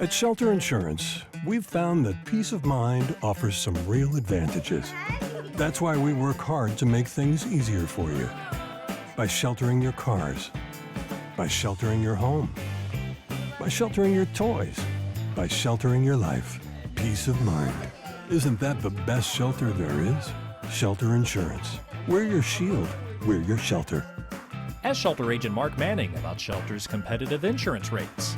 At Shelter Insurance, we've found that peace of mind offers some real advantages. That's why we work hard to make things easier for you. By sheltering your cars, by sheltering your home, by sheltering your toys, by sheltering your life. Peace of mind. Isn't that the best shelter there is? Shelter Insurance. We're your shield. We're your shelter. Ask Shelter Agent Mark Manning about Shelter's competitive insurance rates.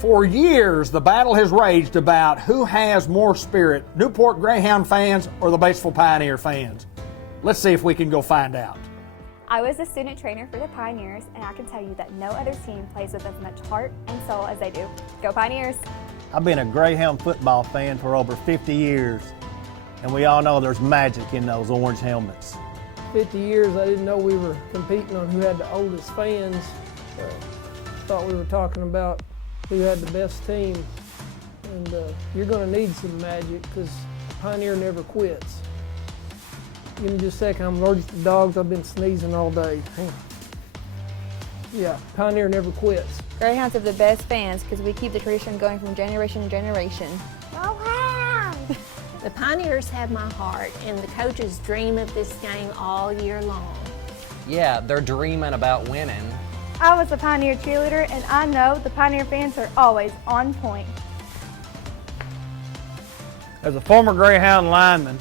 For years, the battle has raged about who has more spirit, Newport Greyhound fans or the Batesville Pioneer fans. Let's see if we can go find out. I was a student trainer for the Pioneers, and I can tell you that no other team plays with as much heart and soul as they do. Go Pioneers! I've been a Greyhound football fan for over 50 years, and we all know there's magic in those orange helmets. 50 years, I didn't know we were competing on who had the oldest fans. Thought we were talking about who had the best team, and you're going to need some magic because Pioneer never quits. Give me just a second, I'm allergic to dogs, I've been sneezing all day. Hang on. Yeah, Pioneer never quits. Greyhounds have the best fans because we keep the tradition going from generation to generation. Wow! The Pioneers have my heart, and the coaches dream of this game all year long. Yeah, they're dreaming about winning. I was a Pioneer cheerleader, and I know the Pioneer fans are always on point. As a former Greyhound lineman,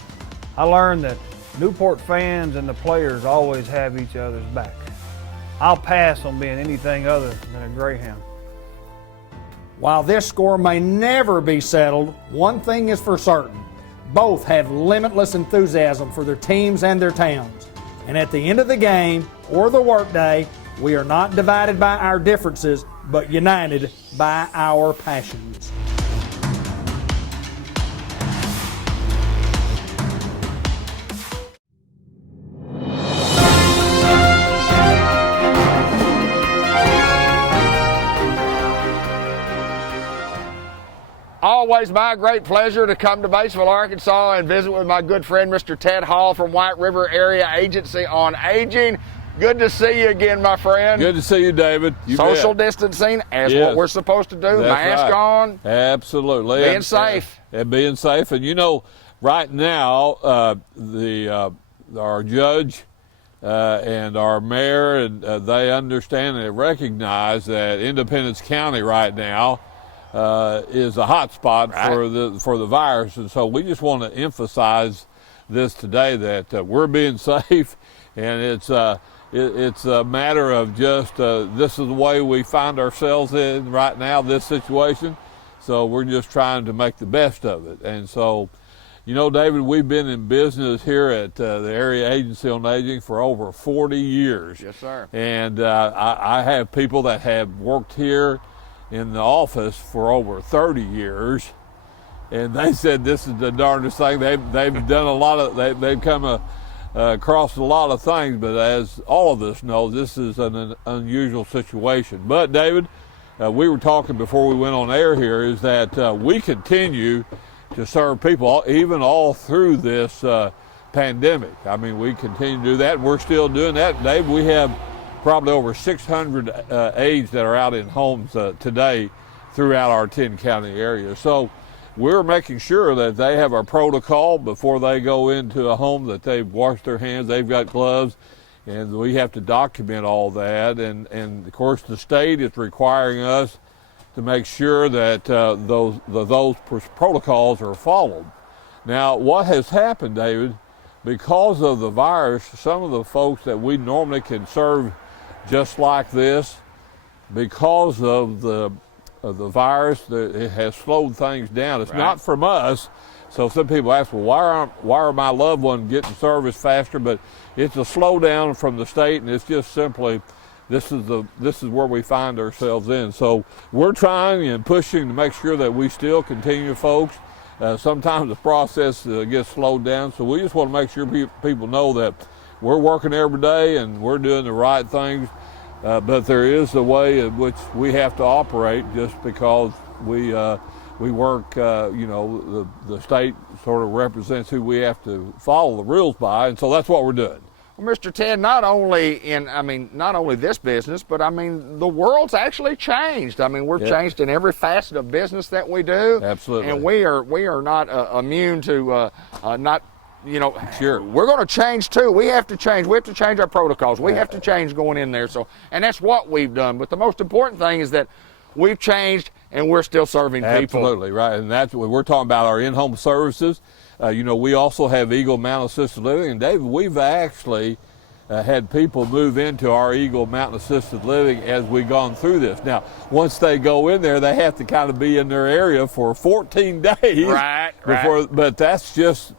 I learned that Newport fans and the players always have each other's back. I'll pass on being anything other than a Greyhound. While this score may never be settled, one thing is for certain. Both have limitless enthusiasm for their teams and their towns. And at the end of the game or the workday, we are not divided by our differences, but united by our passions. Always my great pleasure to come to Batesville, Arkansas and visit with my good friend Mr. Ted Hall from White River Area Agency on Aging. Good to see you again, my friend. Good to see you, David. Social distancing, as what we're supposed to do. That's Mask on. Absolutely. Being safe. And being safe. And you know, right now, our judge and our mayor, and they understand and recognize that Independence County right now is a hot spot for the virus. And so we just want to emphasize this today, that we're being safe, and it's a matter of just this is the way we find ourselves in right now, this situation. So we're just trying to make the best of it. And so, you know, David, we've been in business here at the Area Agency on Aging for over 40 years. Yes, sir. And I have people that have worked here in the office for over 30 years, and they said this is the darndest thing. They've done a lot of, they've come across a lot of things, but as all of us know, this is an unusual situation. But David, we were talking before we went on air here, is that we continue to serve people even all through this pandemic. I mean, we continue to do that, and we're still doing that. Dave, we have probably over 600 aides that are out in homes today throughout our 10-county area. So we're making sure that they have a protocol before they go into a home, that they've washed their hands, they've got gloves, and we have to document all that. And of course, the state is requiring us to make sure that those protocols are followed. Now, what has happened, David, because of the virus, some of the folks that we normally can serve just like this, because of the virus, it has slowed things down. It's not from us. So some people ask, well, why are my loved ones getting service faster? But it's a slowdown from the state, and it's just simply this is where we find ourselves in. So we're trying and pushing to make sure that we still continue, folks. Sometimes the process gets slowed down, so we just want to make sure people know that we're working every day and we're doing the right things. But there is a way in which we have to operate, just because we work, the state sort of represents who we have to follow the rules by, and so that's what we're doing. Well, Mr. Ted, not only this business, but the world's actually changed. We're changed in every facet of business that we do. Absolutely. And we are not immune to Sure. We're going to change too. We have to change. We have to change our protocols. We have to change going in there. And that's what we've done. But the most important thing is that we've changed and we're still serving people. Absolutely, right. And that's what we're talking about, our in-home services. We also have Eagle Mountain Assisted Living. And David, we've actually had people move into our Eagle Mountain Assisted Living as we've gone through this. Now, once they go in there, they have to kind of be in their area for 14 days. Right. But that's just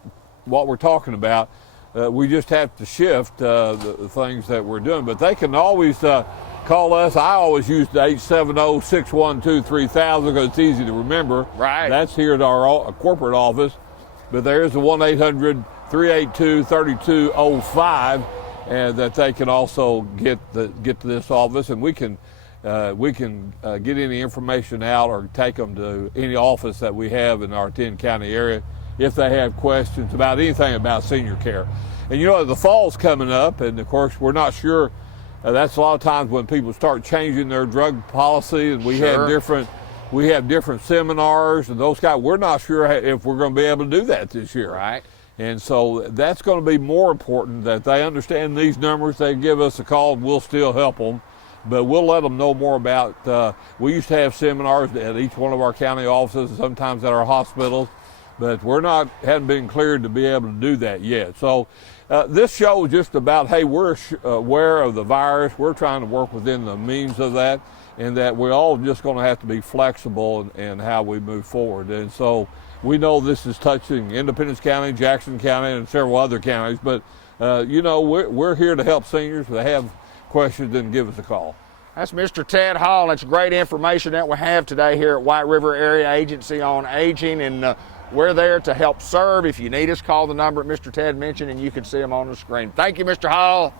what we're talking about. We just have to shift the things that we're doing. But they can always call us. I always use the 870-612-3000 because it's easy to remember. Right. That's here at our corporate office. But there's the 1-800-382-3205, and that they can also get to this office, and we can get any information out or take them to any office that we have in our 10-county area if they have questions about anything about senior care. And the fall's coming up, and of course we're not sure. That's a lot of times when people start changing their drug policy, and we have different seminars and those guys. We're not sure if we're going to be able to do that this year. Right. And so that's going to be more important, that they understand these numbers. They give us a call and we'll still help them. But we'll let them know more about, we used to have seminars at each one of our county offices and sometimes at our hospitals, but hadn't been cleared to be able to do that yet. So this show is just about, hey, we're aware of the virus. We're trying to work within the means of that, and that we're all just going to have to be flexible in how we move forward. And so we know this is touching Independence County, Jackson County, and several other counties, but we're here to help seniors. If they have questions, then give us a call. That's Mr. Ted Hall. That's great information that we have today here at White River Area Agency on Aging, and we're there to help serve. If you need us, call the number that Mr. Ted mentioned, and you can see them on the screen. Thank you, Mr. Hall.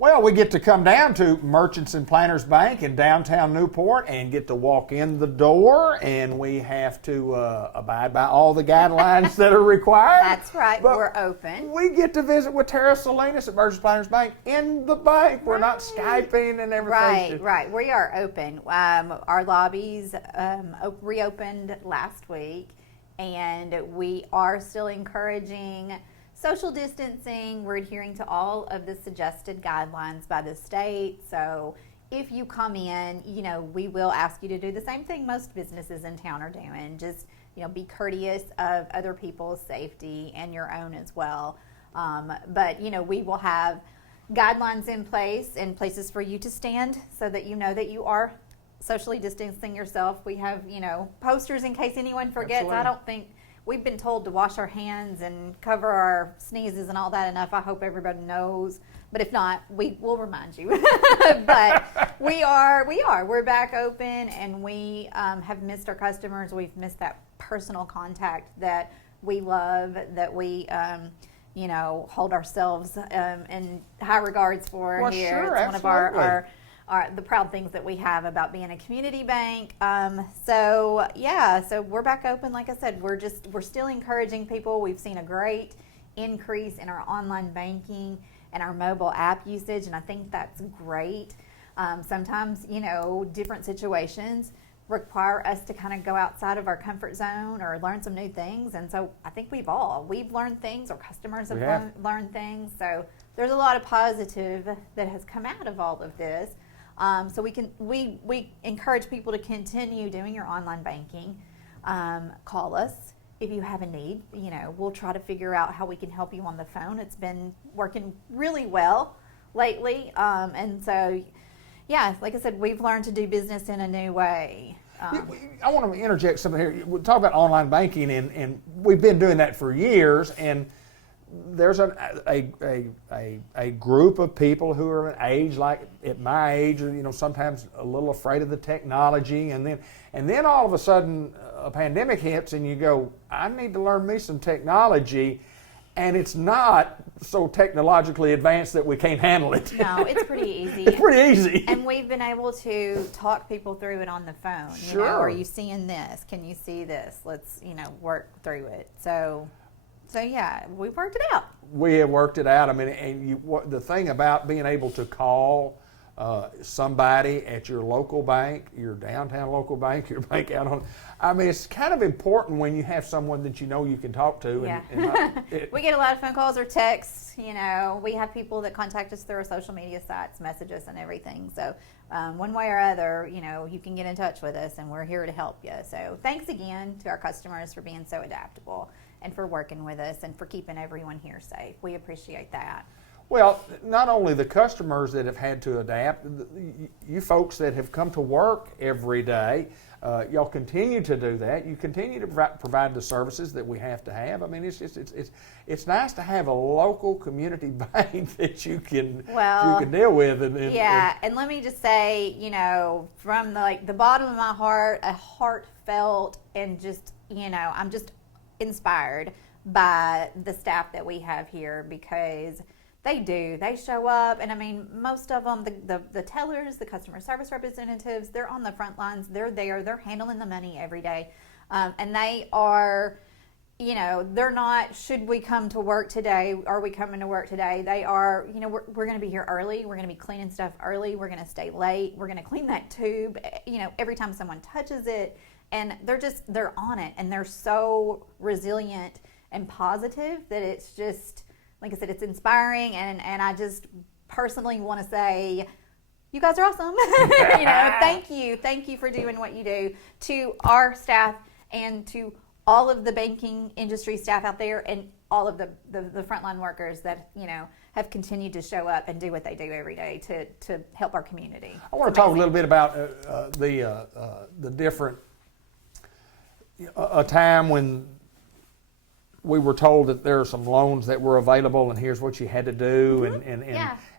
Well, we get to come down to Merchants and Planters Bank in downtown Newport and get to walk in the door, and we have to abide by all the guidelines that are required. That's right, but we're open. We get to visit with Tara Salinas at Merchants and Planters Bank in the bank. We're not Skyping and everything. Right. We are open. Our lobbies reopened last week, and we are still encouraging social distancing. We're adhering to all of the suggested guidelines by the state. So if you come in, we will ask you to do the same thing most businesses in town are doing. Just, be courteous of other people's safety and your own as well. But we will have guidelines in place and places for you to stand so that you know that you are socially distancing yourself. We have, posters in case anyone forgets. Absolutely. I don't think we've been told to wash our hands and cover our sneezes and all that enough. I hope everybody knows. But if not, we will remind you. But we're back open, and we have missed our customers. We've missed that personal contact that we love, that we hold ourselves in high regards for here. Sure, it's absolutely. one of the proud things that we have about being a community bank. So we're back open. Like I said, we're still encouraging people. We've seen a great increase in our online banking and our mobile app usage, and I think that's great. Sometimes, different situations, require us to kind of go outside of our comfort zone or learn some new things. And so I think we've learned things, or customers have learned things. So there's a lot of positive that has come out of all of this. So we encourage people to continue doing your online banking. Call us if you have a need. You know, we'll try to figure out how we can help you on the phone. It's been working really well lately. And so, yeah, like I said, we've learned to do business in a new way. I want to interject something here. We talk about online banking, and we've been doing that for years. And there's a group of people who are an age, like at my age, you know, sometimes a little afraid of the technology, and then all of a sudden a pandemic hits, and you go, I need to learn me some technology. And it's not so technologically advanced that we can't handle it. No, it's pretty easy. It's pretty easy. And we've been able to talk people through it on the phone. Sure. You know, are you seeing this? Can you see this? Let's, you know, work through it. So yeah, we've worked it out. We have worked it out. I mean, and the thing about being able to call somebody at your local bank, your downtown local bank, your bank out on, I mean, it's kind of important when you have someone that you know you can talk to. Yeah. We get a lot of phone calls or texts. You know, we have people that contact us through our social media sites, message us and everything. So one way or other, you know, you can get in touch with us, and we're here to help you. So thanks again to our customers for being so adaptable and for working with us and for keeping everyone here safe. We appreciate that. Well, not only the customers that have had to adapt, you folks that have come to work every day, y'all continue to do that. You continue to provide the services that we have to have. I mean, it's nice to have a local community bank that you can deal with. And let me just say, you know, from the bottom of my heart, a heartfelt and just, you know, I'm just inspired by the staff that we have here, because they show up, and I mean, most of them, the tellers, the customer service representatives, they're on the front lines. They're there, they're handling the money every day, and they are, you know, they're not, should we come to work today, are we coming to work today? They are, you know, we're going to be here early, we're going to be cleaning stuff early, we're going to stay late, we're going to clean that tube, you know, every time someone touches it. And they're on it, and they're so resilient and positive that it's just, like I said, it's inspiring, and I just personally want to say, you guys are awesome. You know, thank you for doing what you do, to our staff and to all of the banking industry staff out there, and all of the frontline workers that, you know, have continued to show up and do what they do every day to help our community. I want to talk a little bit about the different. A time when we were told that there are some loans that were available, and here's what you had to do,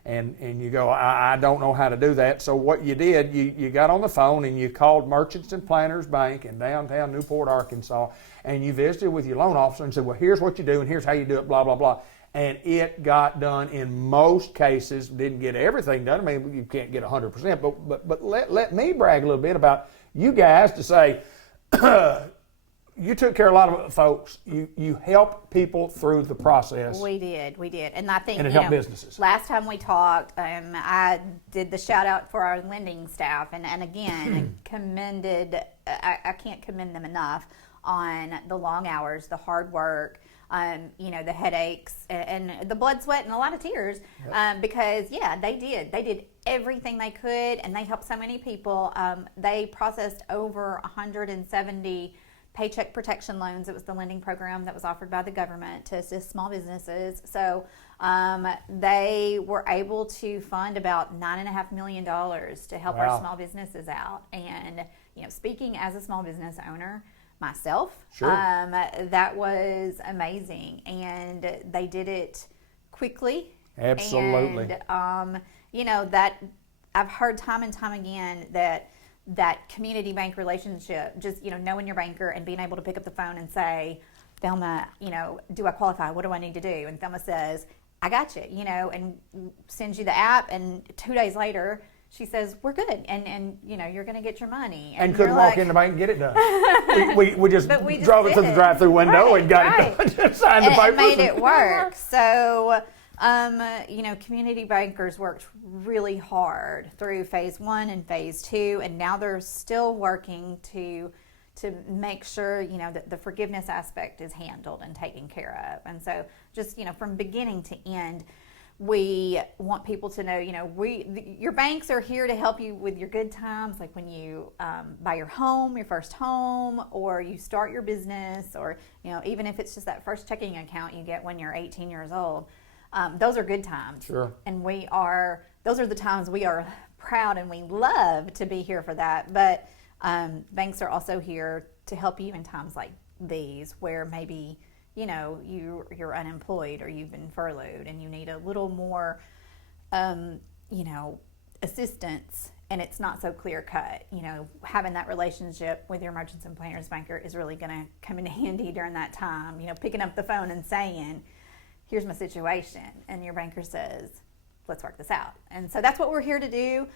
and you go, I don't know how to do that. So what you did, you got on the phone and you called Merchants and Planners Bank in downtown Newport, Arkansas, and you visited with your loan officer and said, well, here's what you do and here's how you do it, blah, blah, blah. And it got done in most cases. Didn't get everything done. I mean, you can't get 100%, but let me brag a little bit about you guys to say, you took care of a lot of folks. You helped people through the process. We did, and I think, and it helped businesses. Last time we talked, I did the shout out for our lending staff, and again commended. I can't commend them enough on the long hours, the hard work, you know, the headaches, and the blood, sweat, and a lot of tears, because they did everything they could, and they helped so many people. They processed over 170 paycheck protection loans. It was the lending program that was offered by the government to assist small businesses. So they were able to fund about $9.5 million to help our small businesses out. And, you know, speaking as a small business owner myself, that was amazing. And they did it quickly. Absolutely. And, you know, that I've heard time and time again that community bank relationship, just, you know, knowing your banker and being able to pick up the phone and say, Thelma, you know, do I qualify? What do I need to do? And Thelma says, I got you, you know, and sends you the app, and 2 days later she says, we're good, and you know, you're going to get your money. And couldn't walk in the bank and get it done. we just drove it to the drive-through window and got it done. Signed the papers. And made it work. So Community bankers worked really hard through phase 1 and phase 2, and now they're still working to make sure, that the forgiveness aspect is handled and taken care of. And so just, from beginning to end, we want people to know, your banks are here to help you with your good times, like when you buy your first home, or you start your business, or, even if it's just that first checking account you get when you're 18 years old. Those are good times. Sure. And those are the times we are proud and we love to be here for that. But banks are also here to help you in times like these, where maybe, you're unemployed or you've been furloughed and you need a little more, assistance, and it's not so clear cut. Having that relationship with your merchants and planners banker is really going to come in handy during that time. Picking up the phone and saying, here's my situation, and your banker says, let's work this out. And so that's what we're here to do.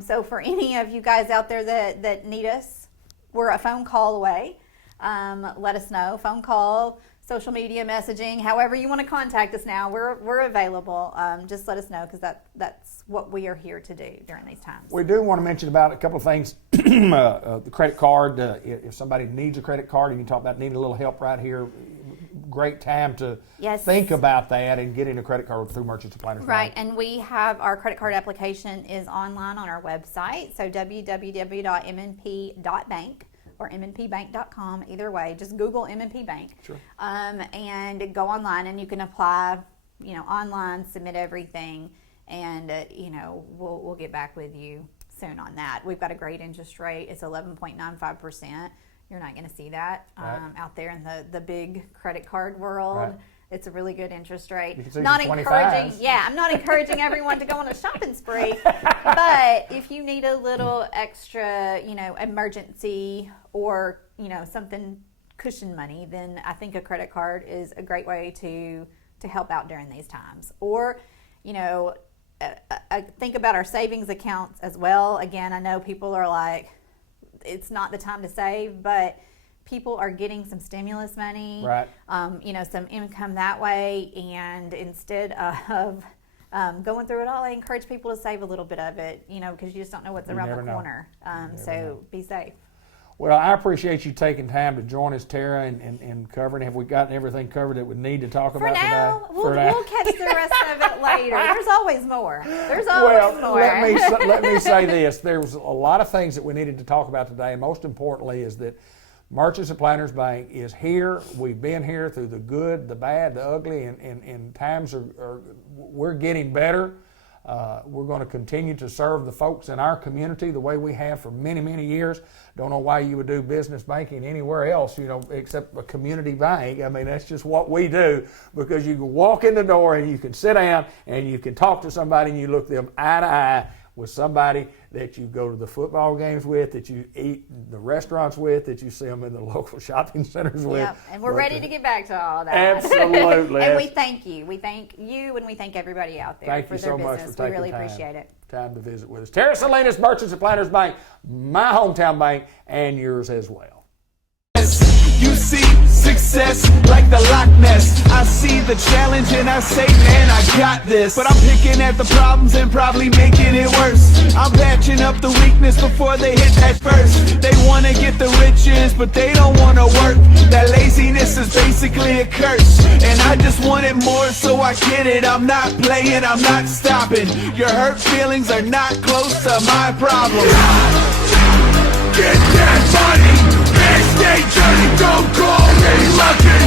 So for any of you guys out there that need us, we're a phone call away. Let us know. Phone call, social media messaging, however you want to contact us now, we're available. Just let us know, because that's what we are here to do during these times. We do want to mention about a couple of things. The credit card, if somebody needs a credit card and you talk about needing a little help right here, great time to think about that and getting a credit card through Merchants and Planners Right, Bank. and we have our credit card application is online on our website, so www.mnp.bank or mnpbank.com, either way. Just Google MNP Bank. Sure. And go online, and you can apply, online, submit everything, and, we'll get back with you soon on that. We've got a great interest rate. It's 11.95%. You're not going to see that out there in the big credit card world. Right. It's a really good interest rate. You can see Not the 25s. encouraging, I'm not encouraging everyone to go on a shopping spree, but if you need a little extra, emergency or, something cushion money, then I think a credit card is a great way to help out during these times. Or, I think about our savings accounts as well. Again, I know people are like, it's not the time to save, but people are getting some stimulus money, right? Some income that way, and instead of going through it all, I encourage people to save a little bit of it, because you just don't know what's around the corner. So be safe. Well, I appreciate you taking time to join us, Tara, and covering. Have we gotten everything covered that we need to talk about today? We'll catch the rest of it later. There's always more. More. Let me say this. There was a lot of things that we needed to talk about today, and most importantly is that Merchants and Planners Bank is here. We've been here through the good, the bad, the ugly, and times we're getting better. We're going to continue to serve the folks in our community the way we have for many, many years. Don't know why you would do business banking anywhere else, except a community bank. I mean, that's just what we do, because you can walk in the door and you can sit down and you can talk to somebody and you look them eye to eye with somebody that you go to the football games with, that you eat the restaurants with, that you see them in the local shopping centers with. Yep, and we're ready to get back to all that. Absolutely. And we thank you. We thank you, and we thank everybody out there for their business. Much for taking we really appreciate it. Time to visit with us. Tara Salinas, Merchants and Planners Bank, my hometown bank, and yours as well. You see success like the Loch Ness. I see the challenge and I say, man, I got this. But I'm picking at the problems and probably making it worse. I'm patching up the weakness before they hit that first. They want to get the riches, but they don't want to work. That laziness is basically a curse, and I just want it more, so I get it. I'm not playing, I'm not stopping. Your hurt feelings are not close to my problem. Get that money. Stay journey, don't call me lucky.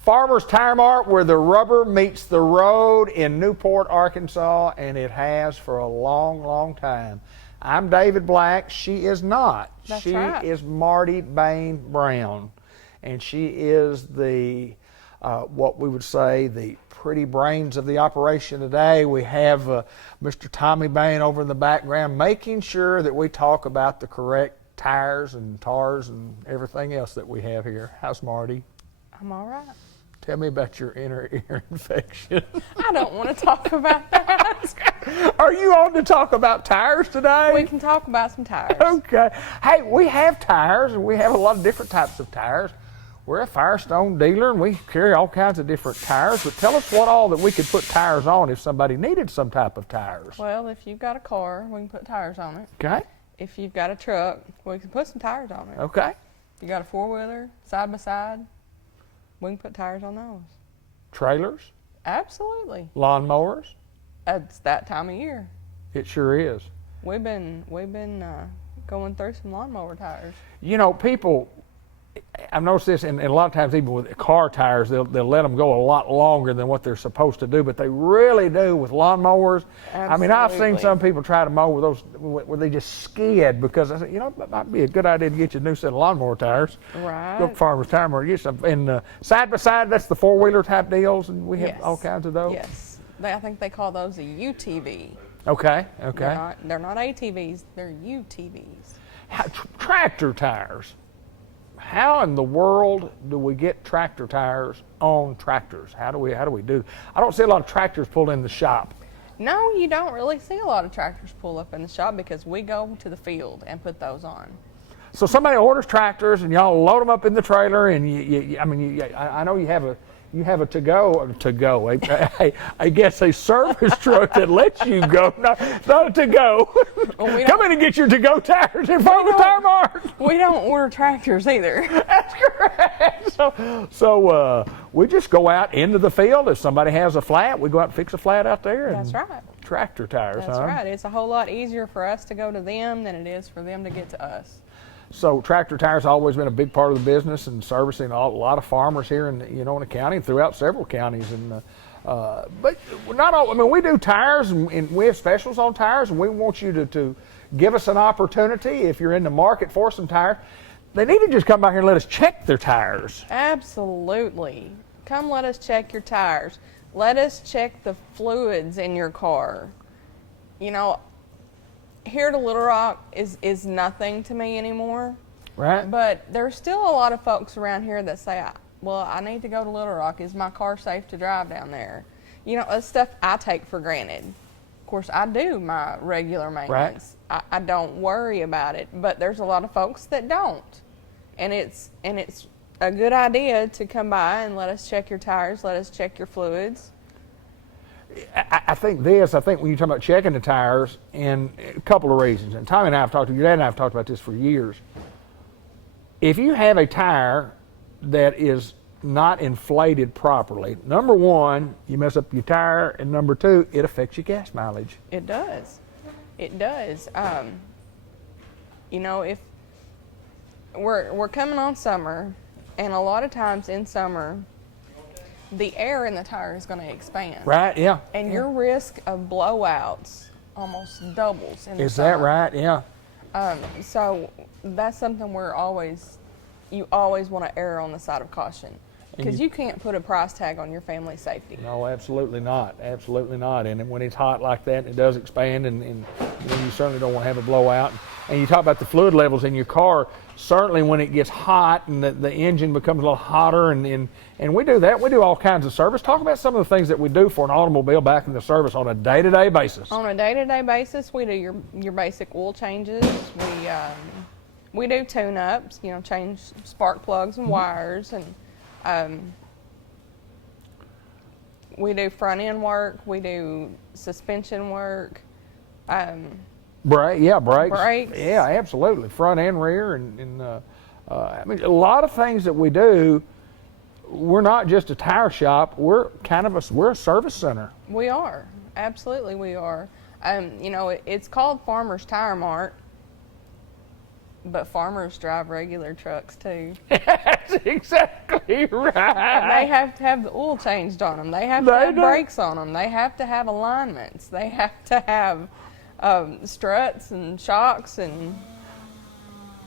Farmer's Tire Mart, where the rubber meets the road, in Newport, Arkansas, and it has for a long, long time. I'm David Black. She is not. She is Marty Bain Brown, and she is the what we would say the pretty brains of the operation today. We have Mr. Tommy Bain over in the background, making sure that we talk about the correct tires and tars and everything else that we have here. How's Marty? I'm all right. Tell me about your inner ear infection. I don't want to talk about that. Are you on to talk about tires today? We can talk about some tires. Okay. Hey, we have tires, and we have a lot of different types of tires. we're a Firestone dealer, and we carry all kinds of different tires. But tell us what all that we could put tires on if somebody needed some type of tires. Well, if you've got a car, we can put tires on it. Okay. If you've got a truck, we can put some tires on it. Okay. If you got a four-wheeler, side by side, we can put tires on those. Trailers, Absolutely. lawnmowers. It's that time of year. It sure is. We've been going through some lawnmower tires. You know, people, I've noticed this, and a lot of times even with car tires, they'll let them go a lot longer than what they're supposed to do, but they really do with lawnmowers. Absolutely. I mean, I've seen some people try to mow with those where they just skid, because I said, you know, it might be a good idea to get you a new set of lawnmower tires. Right. Go to Farmer's Tire Mart, get some. And side by side, that's the four-wheeler type deals, and we have all kinds of those. Yes. I think they call those a UTV. Okay, They're not ATVs, they're UTVs. Tractor tires. How in the world do we get tractor tires on tractors? How do we do? I don't see a lot of tractors pulled in the shop. No, you don't really see a lot of tractors pull up in the shop because we go to the field and put those on. So somebody orders tractors and y'all load them up in the trailer, and I know you have a to-go, I guess a service truck that lets you go, not a to-go. Well, Come in and get your to-go tires at Farmer's Tire Mart. We don't order tractors either. That's correct. So we just go out into the field. If somebody has a flat, we go out and fix a flat out there. That's right. Tractor tires, That's right. It's a whole lot easier for us to go to them than it is for them to get to us. So tractor tires have always been a big part of the business and servicing a lot of farmers here in the county and throughout several counties. And but not all. I mean, we do tires and we have specials on tires, and we want you to give us an opportunity if you're in the market for some tires. They need to just come by here and let us check their tires. Absolutely. Come let us check your tires. Let us check the fluids in your car. You know, here to Little Rock is nothing to me anymore. Right. But there's still a lot of folks around here that say, well, I need to go to Little Rock. Is my car safe to drive down there? You know, that's stuff I take for granted. Of course, I do my regular maintenance. Right. I don't worry about it. But there's a lot of folks that don't. And it's a good idea to come by and let us check your tires, let us check your fluids. I think when you talk about checking the tires, and a couple of reasons, and Tommy and I have talked, your dad and I have talked about this for years. If you have a tire that is not inflated properly, number one, you mess up your tire, and number two, it affects your gas mileage. It does. It does. You know, if we're coming on summer, and a lot of times in summer, the air in the tire is going to expand. Right, yeah. And your risk of blowouts almost doubles in the Is summer. that right? Yeah. So that's something you always want to err on the side of caution. Because you can't put a price tag on your family's safety. No, absolutely not. Absolutely not. And when it's hot like that, it does expand, and you certainly don't want to have a blowout. And you talk about the fluid levels in your car. Certainly when it gets hot and the engine becomes a little hotter, and we do that. We do all kinds of service. Talk about some of the things that we do for an automobile back in the service on a day-to-day basis. On a day-to-day basis, we do your basic oil changes. We do tune-ups, you know, change spark plugs and wires, and we do front-end work. We do suspension work. Brakes. Brakes. Yeah, absolutely. Front and rear, and I mean, a lot of things that we do. We're not just a tire shop. We're we're a service center. We are. Absolutely, we are. You know, it's called Farmer's Tire Mart, but farmers drive regular trucks too. That's exactly right. And they have to have the oil changed on them. They have to have brakes on them. They have to have alignments. They have to have struts and shocks and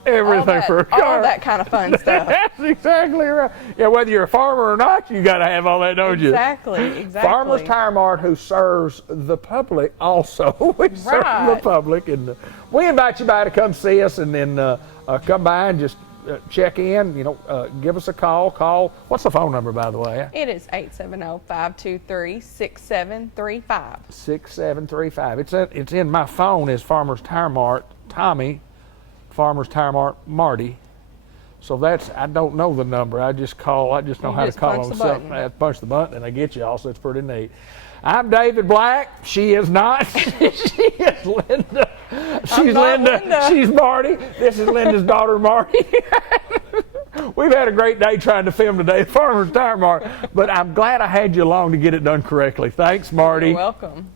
everything for a car. All that kind of fun stuff. That's exactly right. Yeah, whether you're a farmer or not, you got to have all that, don't you? Exactly. Farmer's Tire Mart, who serves the public also. We serve the public, and we invite you by to come see us, and then come by and just check in. You know, give us a call. What's the phone number, by the way? It is 870-523-6735. 6735. It's in my phone as Farmer's Tire Mart, Tommy. Farmer's Tire Mart, Marty. So I don't know the number. I just know how to call them. Punch the button and I get you all, so it's pretty neat. I'm David Black. She is not. She is Linda. She's Linda. She's Marty. This is Linda's daughter, Marty. We've had a great day trying to film today at Farmer's Tire Mart, but I'm glad I had you along to get it done correctly. Thanks, Marty. You're welcome.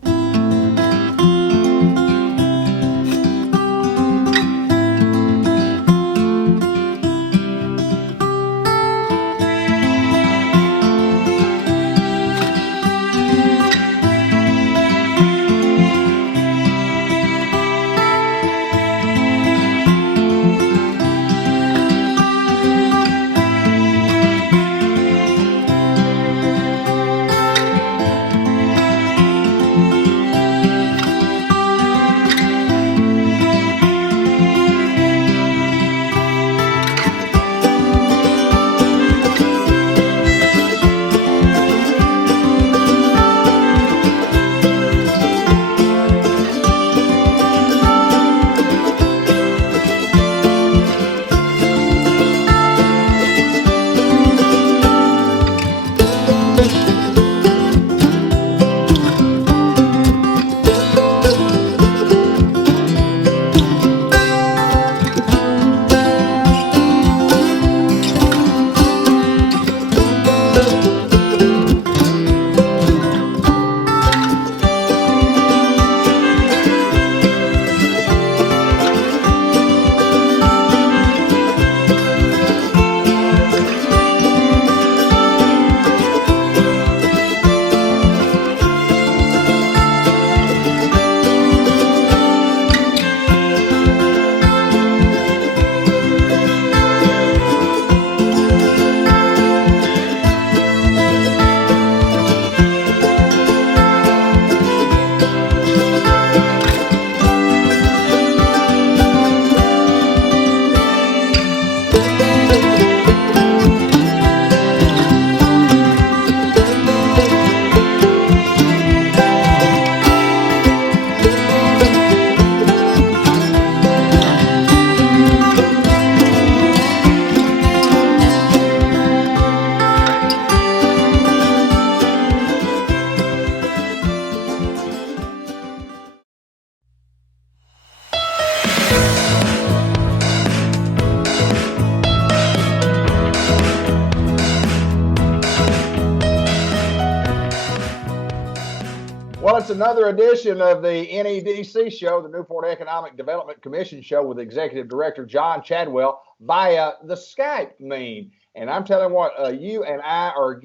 Well, it's another edition of the NEDC show, the Newport Economic Development Commission show with Executive Director John Chadwell via the Skype mean. And I'm telling you what, you and I are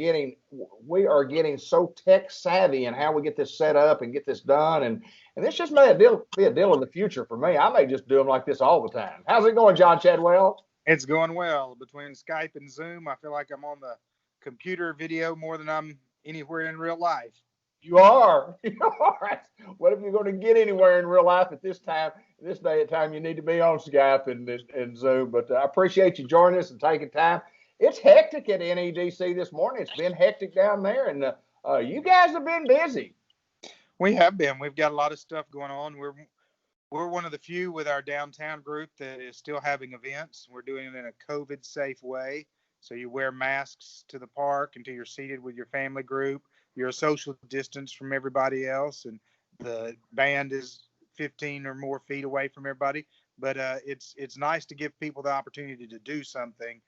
we are getting so tech savvy in how we get this set up and get this done. And this just may be a deal of the future for me. I may just do them like this all the time. How's it going, John Chadwell? It's going well. Between Skype and Zoom, I feel like I'm on the computer video more than I'm anywhere in real life. You are. You are. What if you're going to get anywhere in real life at this time, this day and time, you need to be on Skype and Zoom. But I appreciate you joining us and taking time. It's hectic at NEDC this morning. It's been hectic down there, and you guys have been busy. We have been. We've got a lot of stuff going on. We're one of the few with our downtown group that is still having events. We're doing it in a COVID-safe way. So you wear masks to the park until you're seated with your family group. You're a social distance from everybody else, and the band is 15 or more feet away from everybody. But it's nice to give people the opportunity to do something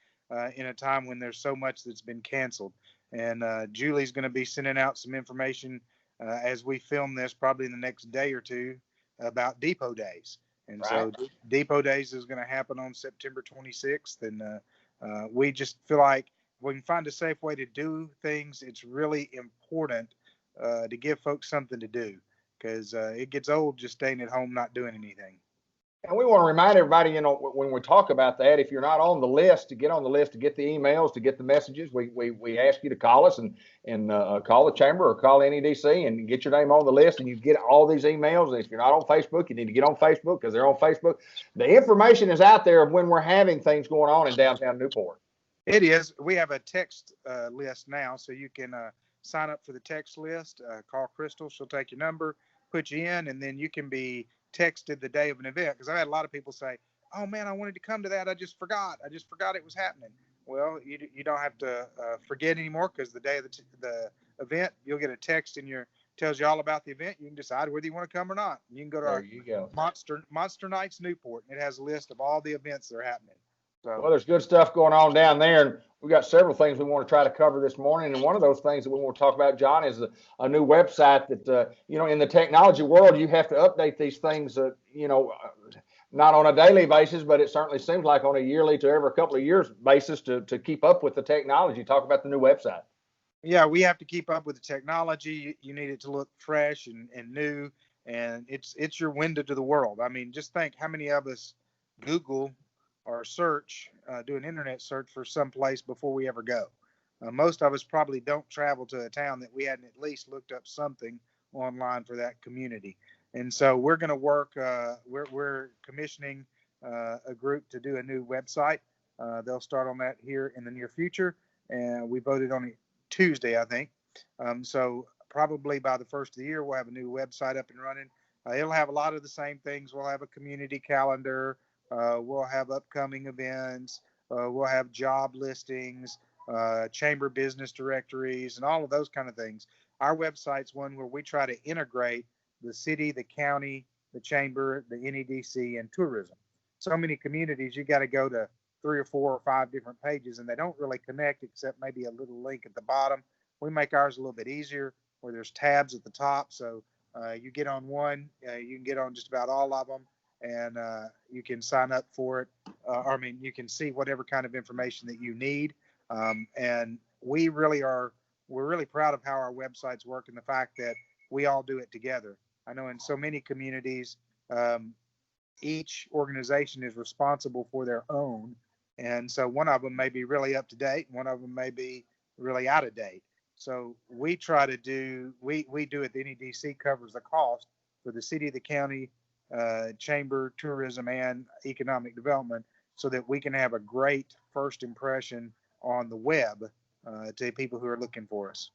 in a time when there's so much that's been canceled. And Julie's going to be sending out some information as we film this, probably in the next day or two, about Depot Days. And so Depot Days is going to happen on September 26th. And we just feel like we can find a safe way to do things. It's really important to give folks something to do, because it gets old just staying at home not doing anything. And we want to remind everybody, when we talk about that, if you're not on the list, to get on the list, to get the emails, to get the messages, we ask you to call us and call the chamber or call NEDC and get your name on the list, and you get all these emails. And if you're not on Facebook, you need to get on Facebook, because they're on Facebook. The information is out there of when we're having things going on in downtown Newport. It is. We have a text list now, so you can sign up for the text list. Call Crystal. She'll take your number, put you in, and then you can be texted the day of an event. Because I've had a lot of people say, oh man, I wanted to come to that. I just forgot it was happening. Well, you don't have to forget anymore, because the day of the event, you'll get a text in your tells you all about the event. You can decide whether you want to come or not. You can go to There our you go. Monster Nights Newport, and it has a list of all the events that are happening. So, Well, there's good stuff going on down there, and we've got several things we want to try to cover this morning. And one of those things that we want to talk about, John, is a new website that, in the technology world, you have to update these things, not on a daily basis, but it certainly seems like on a yearly to every couple of years basis to keep up with the technology. Talk about the new website. yeah, we have to keep up with the technology. You need it to look fresh and new, and it's your window to the world. I mean, just think how many of us Google or search, do an internet search for some place before we ever go. Most of us probably don't travel to a town that we hadn't at least looked up something online for that community. And so we're going to work. We're commissioning a group to do a new website. They'll start on that here in the near future, and we voted on it Tuesday, I think. So probably by the first of the year, we'll have a new website up and running. It'll have a lot of the same things. We'll have a community calendar. We'll have upcoming events. We'll have job listings, chamber business directories, and all of those kind of things. Our website's one where we try to integrate the city, the county, the chamber, the NEDC, and tourism. So many communities, you got to go to 3 or 4 or 5 different pages, and they don't really connect except maybe a little link at the bottom. We make ours a little bit easier, where there's tabs at the top. So you get on one, you can get on just about all of them, and you can sign up for it. You can see whatever kind of information that you need. And we're really proud of how our websites work, and the fact that we all do it together. I know in so many communities, each organization is responsible for their own. And so one of them may be really up to date, one of them may be really out of date. So we try to do it. The NEDC covers the cost for the city, the county, chamber, tourism, and economic development, so that we can have a great first impression on the web to people who are looking for us.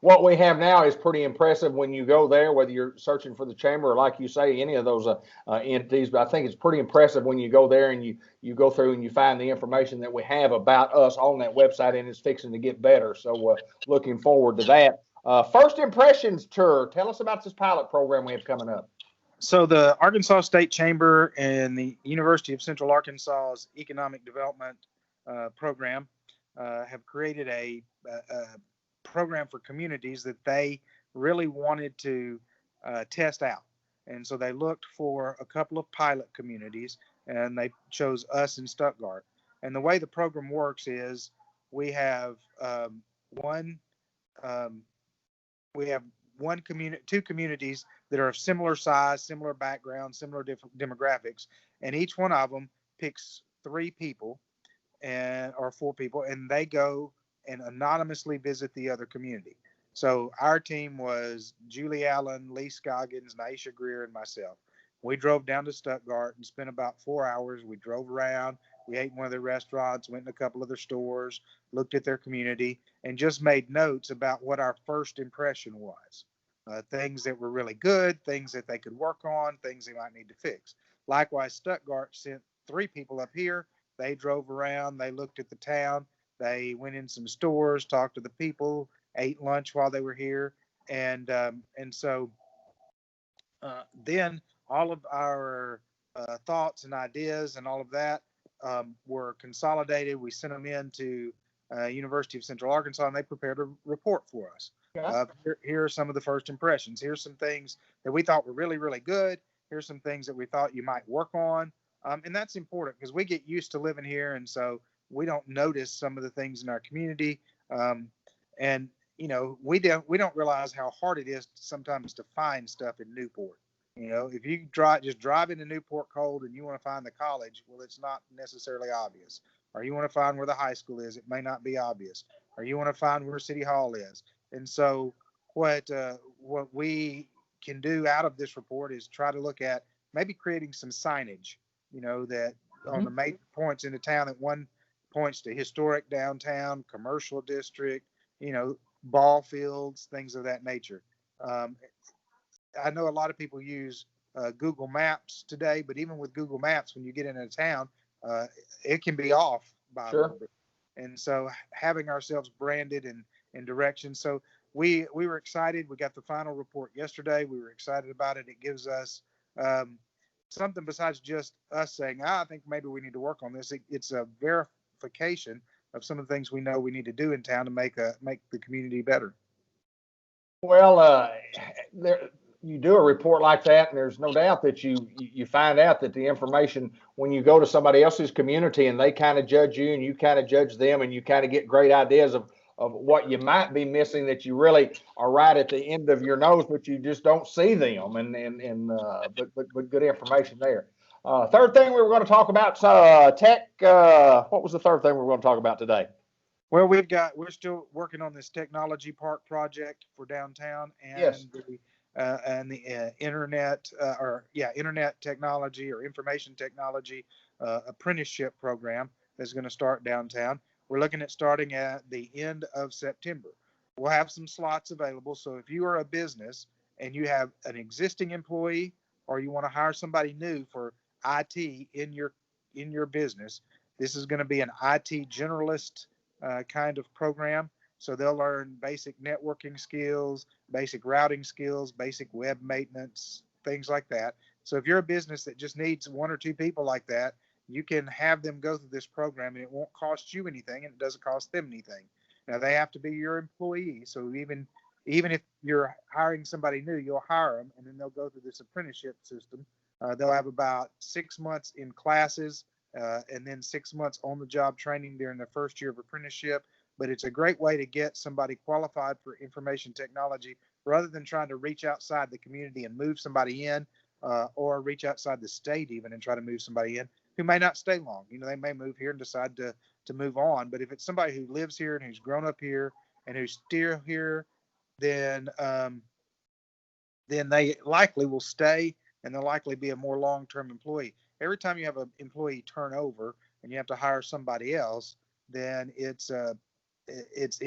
What we have now is pretty impressive when you go there, whether you're searching for the chamber or, like you say, any of those entities. But I think it's pretty impressive when you go there and you go through and you find the information that we have about us on that website, and it's fixing to get better. So looking forward to that. First Impressions Tour. Tell us about this pilot program we have coming up. So the Arkansas State Chamber and the University of Central Arkansas's Economic Development Program have created a program for communities that they really wanted to test out. And so they looked for a couple of pilot communities, and they chose us in Stuttgart. And the way the program works is we have two communities that are of similar size, similar background, similar demographics, and each one of them picks 3 people or 4 people, and they go and anonymously visit the other community. So our team was Julie Allen, Lee Scoggins, Naisha Greer, and myself. We drove down to Stuttgart and spent about 4 hours. We drove around. We ate in one of their restaurants, went in a couple of their stores, looked at their community, and just made notes about what our first impression was. Things that were really good, things that they could work on, things they might need to fix. Likewise, Stuttgart sent 3 people up here. They drove around. They looked at the town. They went in some stores, talked to the people, ate lunch while they were here, and so then all of our thoughts and ideas and all of that were consolidated. We sent them in to University of Central Arkansas, and they prepared a report for us. Here are some of the first impressions. Here's some things that we thought were really, really good. Here's some things that we thought you might work on, and that's important because we get used to living here, and so we don't notice some of the things in our community, and we don't realize how hard it is sometimes to find stuff in Newport. If you drive into Newport cold and you want to find the college, well, it's not necessarily obvious. Or you want to find where the high school is, it may not be obvious. Or you want to find where City Hall is. And so what we can do out of this report is try to look at maybe creating some signage, that on the major points in the town, that one points to historic downtown, commercial district, ball fields, things of that nature. I know a lot of people use Google Maps today, but even with Google Maps, when you get into a town, it can be off by a little bit. And so having ourselves branded and directions. So we were excited. We got the final report yesterday. We were excited about it. It gives us something besides just us saying, I think maybe we need to work on this. It's a verification of some of the things we know we need to do in town to make the community better. Well, you do a report like that, and there's no doubt that you find out that the information, when you go to somebody else's community and they kind of judge you and you kind of judge them, and you kind of get great ideas of what you might be missing, that you really are right at the end of your nose, but you just don't see them, but good information there. Third thing we were going to talk about, tech. What was the third thing we were going to talk about today? Well, we're still working on this technology park project for downtown, and yes. the internet internet technology or information technology apprenticeship program that's going to start downtown. We're looking at starting at the end of September. We'll have some slots available. So if you are a business and you have an existing employee, or you want to hire somebody new for IT in your business, this is going to be an IT generalist kind of program. So they'll learn basic networking skills, basic routing skills, basic web maintenance, things like that. So if you're a business that just needs one or two people like that, you can have them go through this program, and it won't cost you anything, and it doesn't cost them anything. Now, they have to be your employee. So even if you're hiring somebody new, you'll hire them, and then they'll go through this apprenticeship system. They'll have about 6 months in classes, and then 6 months on the job training during their first year of apprenticeship. But it's a great way to get somebody qualified for information technology, rather than trying to reach outside the community and move somebody in, or reach outside the state even and try to move somebody in who may not stay long. They may move here and decide to move on. But if it's somebody who lives here and who's grown up here and who's still here, then they likely will stay, and they'll likely be a more long-term employee. Every time you have an employee turnover and you have to hire somebody else, then it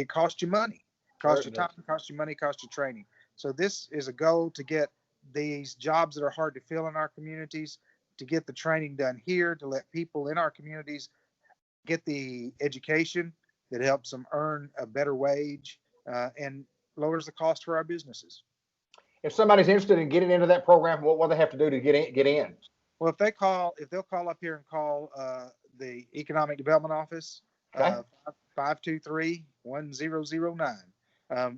costs you money. It costs you time, costs you money, costs you training. So this is a goal to get these jobs that are hard to fill in our communities, to get the training done here, to let people in our communities get the education that helps them earn a better wage and lowers the cost for our businesses. If somebody's interested in getting into that program, what will they have to do to get in? Well, if they'll call up here and call the Economic Development Office, 523-1009.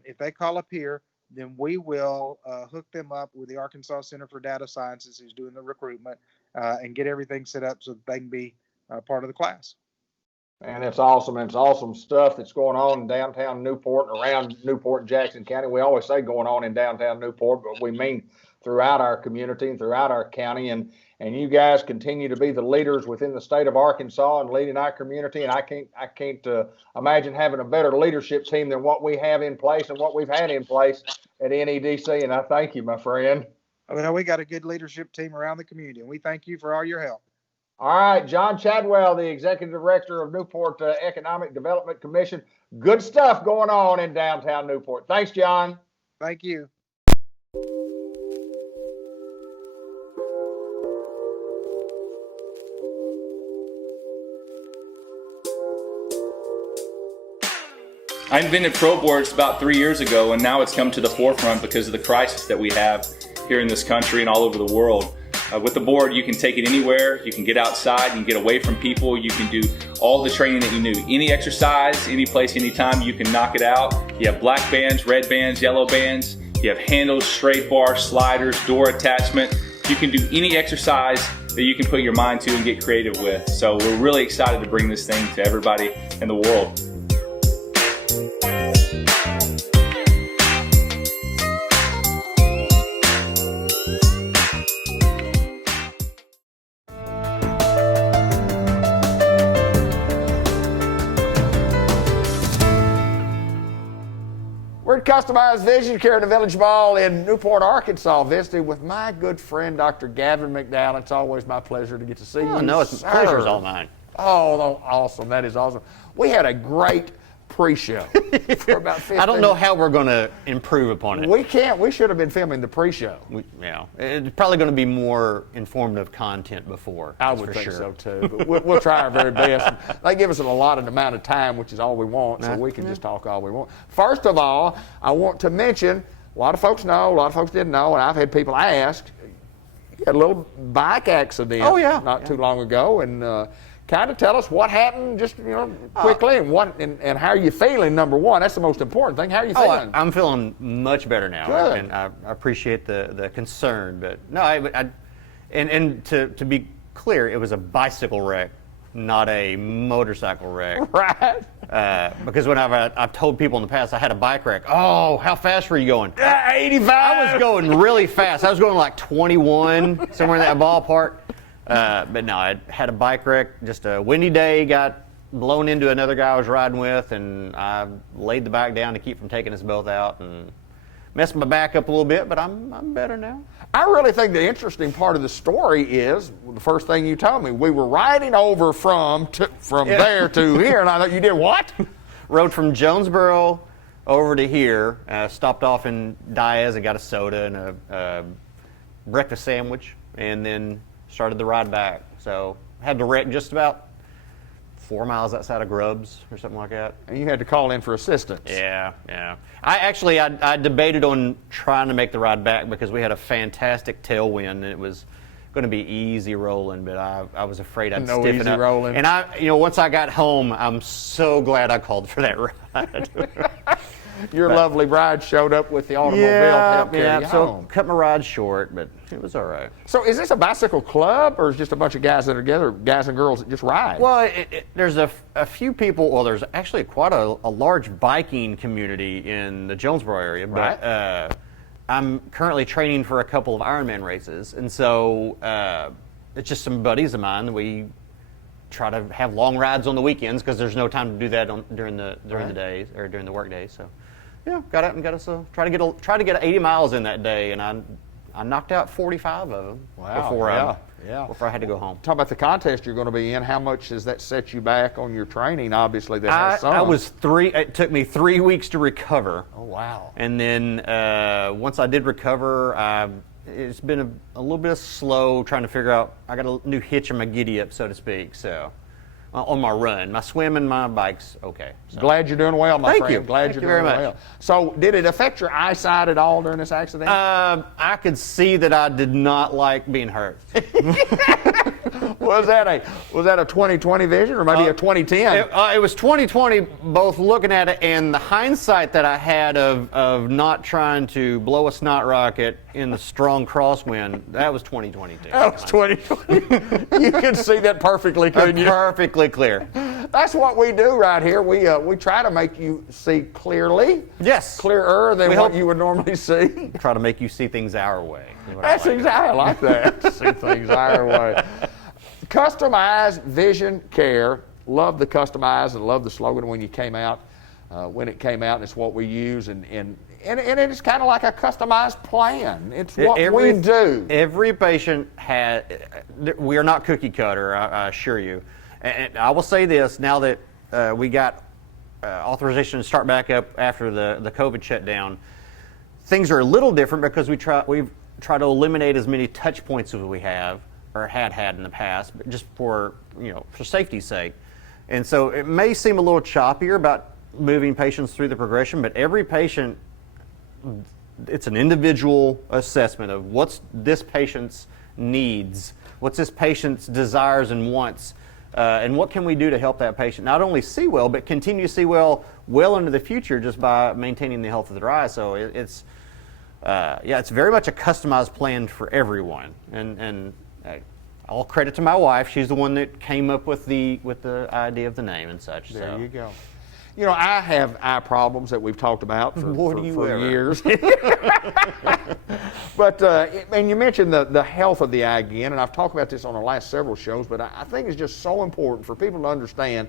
If they call up here, then we will hook them up with the Arkansas Center for Data Sciences, who's doing the recruitment, and get everything set up so that they can be part of the class. And it's awesome. It's awesome stuff that's going on in downtown Newport and around Newport and Jackson County. We always say going on in downtown Newport, but we mean throughout our community and throughout our county. And you guys continue to be the leaders within the state of Arkansas and leading our community. And I can't imagine having a better leadership team than what we have in place and what we've had in place at NEDC. And I thank you, my friend. Well, we got a good leadership team around the community, and we thank you for all your help. All right, John Chadwell, the Executive Director of Newport Economic Development Commission. Good stuff going on in downtown Newport. Thanks, John. Thank you. I invented Pro Boards about 3 years ago, and now it's come to the forefront because of the crisis that we have here in this country and all over the world. With the board, you can take it anywhere, you can get outside, you can get away from people, you can do all the training that you need. Any exercise, any place, anytime, you can knock it out. You have black bands, red bands, yellow bands, you have handles, straight bars, sliders, door attachment. You can do any exercise that you can put your mind to and get creative with. So we're really excited to bring this thing to everybody in the world. We're at Customized Vision Care at the Village Mall in Newport, Arkansas, visiting with my good friend, Dr. Gavin McDowell. It's always my pleasure to get to see you. No, it's pleasure's all mine. Oh, awesome. That is awesome. We had a great pre-show for about 15 I don't know how we're going to improve upon it. We can't. We should have been filming the pre-show. It's probably going to be more informative content before. I would think so too. But we'll try our very best. They give us an allotted amount of time, which is all we want, so we can just talk all we want. First of all, I want to mention, a lot of folks know, a lot of folks didn't know, and I've had people ask, you had a little bike accident not too long ago, and kind of tell us what happened, just quickly, and how are you feeling? Number one, that's the most important thing. How are you feeling? I'm feeling much better now, Good. and I appreciate the concern. But no, and to be clear, it was a bicycle wreck, not a motorcycle wreck. Right. Because whenever I've told people in the past I had a bike wreck, oh, how fast were you going? 85. I was going really fast. I was going like 21, somewhere in that ballpark. But no, I had a bike wreck, just a windy day, got blown into another guy I was riding with, and I laid the bike down to keep from taking us both out and messed my back up a little bit, but I'm better now. I really think the interesting part of the story is the first thing you told me. We were riding over from there to here, and I thought, you did what? Rode from Jonesboro over to here, stopped off in Diaz and got a soda and a breakfast sandwich, and then started the ride back. So had to wreck just about 4 miles outside of Grubbs or something like that. And you had to call in for assistance. Yeah. I debated on trying to make the ride back because we had a fantastic tailwind and it was going to be easy rolling, but I was afraid I'd no stiffen easy up. rolling. And once I got home, I'm so glad I called for that ride. Your lovely bride showed up with the automobile to help carry you so home. Cut my ride short, but it was all right. So is this a bicycle club, or is it just a bunch of guys that are together, guys and girls that just ride? Well, there's a few people. Well, there's actually quite a large biking community in the Jonesboro area. But Right. I'm currently training for a couple of Ironman races, and so it's just some buddies of mine. We try to have long rides on the weekends because there's no time to do that during the days or during the work days. So, yeah, got out and got us try to get 80 miles in that day, and I knocked out 45 of them before I had to go home. Talk about the contest you're going to be in. How much does that set you back on your training? Obviously, that has some. It took me 3 weeks to recover. Oh wow! And then once I did recover, it's been a little bit slow trying to figure out. I got a new hitch in my giddy up, so to speak. So on my run, my swim and my bike's okay. So. Glad you're doing well, my friend. Thank you. Glad you're Thank you very doing much. well. So, did it affect your eyesight at all during this accident? I could see that I did not like being hurt. Was that a 20/20 vision or maybe a 20/10? It was 20/20, both looking at it and the hindsight that I had of not trying to blow a snot rocket in the strong crosswind. That was 20/22. That was 20/20. You could see that perfectly, couldn't you? Perfectly clear. That's what we do right here. We try to make you see clearly. Yes. Clearer than what you would normally see. Try to make you see things our way. That's exactly, I like that. See things our way. Customized vision care. Love the customized and love the slogan when it came out, and it's what we use, and it's kind of like a customized plan. It's what we do. Every patient we are not cookie cutter, I assure you. And I will say this, now that we got authorization to start back up after the COVID shutdown, things are a little different because we've tried to eliminate as many touch points as we have or had in the past, but just for safety's sake. And so it may seem a little choppier about moving patients through the progression, but every patient, it's an individual assessment of what's this patient's needs, what's this patient's desires and wants, and what can we do to help that patient not only see well, but continue to see well into the future just by maintaining the health of their eyes. So it's very much a customized plan for everyone. And all credit to my wife. She's the one that came up with the idea of the name and such. There you go. I have eye problems that we've talked about for years. But and you mentioned the health of the eye again, and I've talked about this on the last several shows, but I think it's just so important for people to understand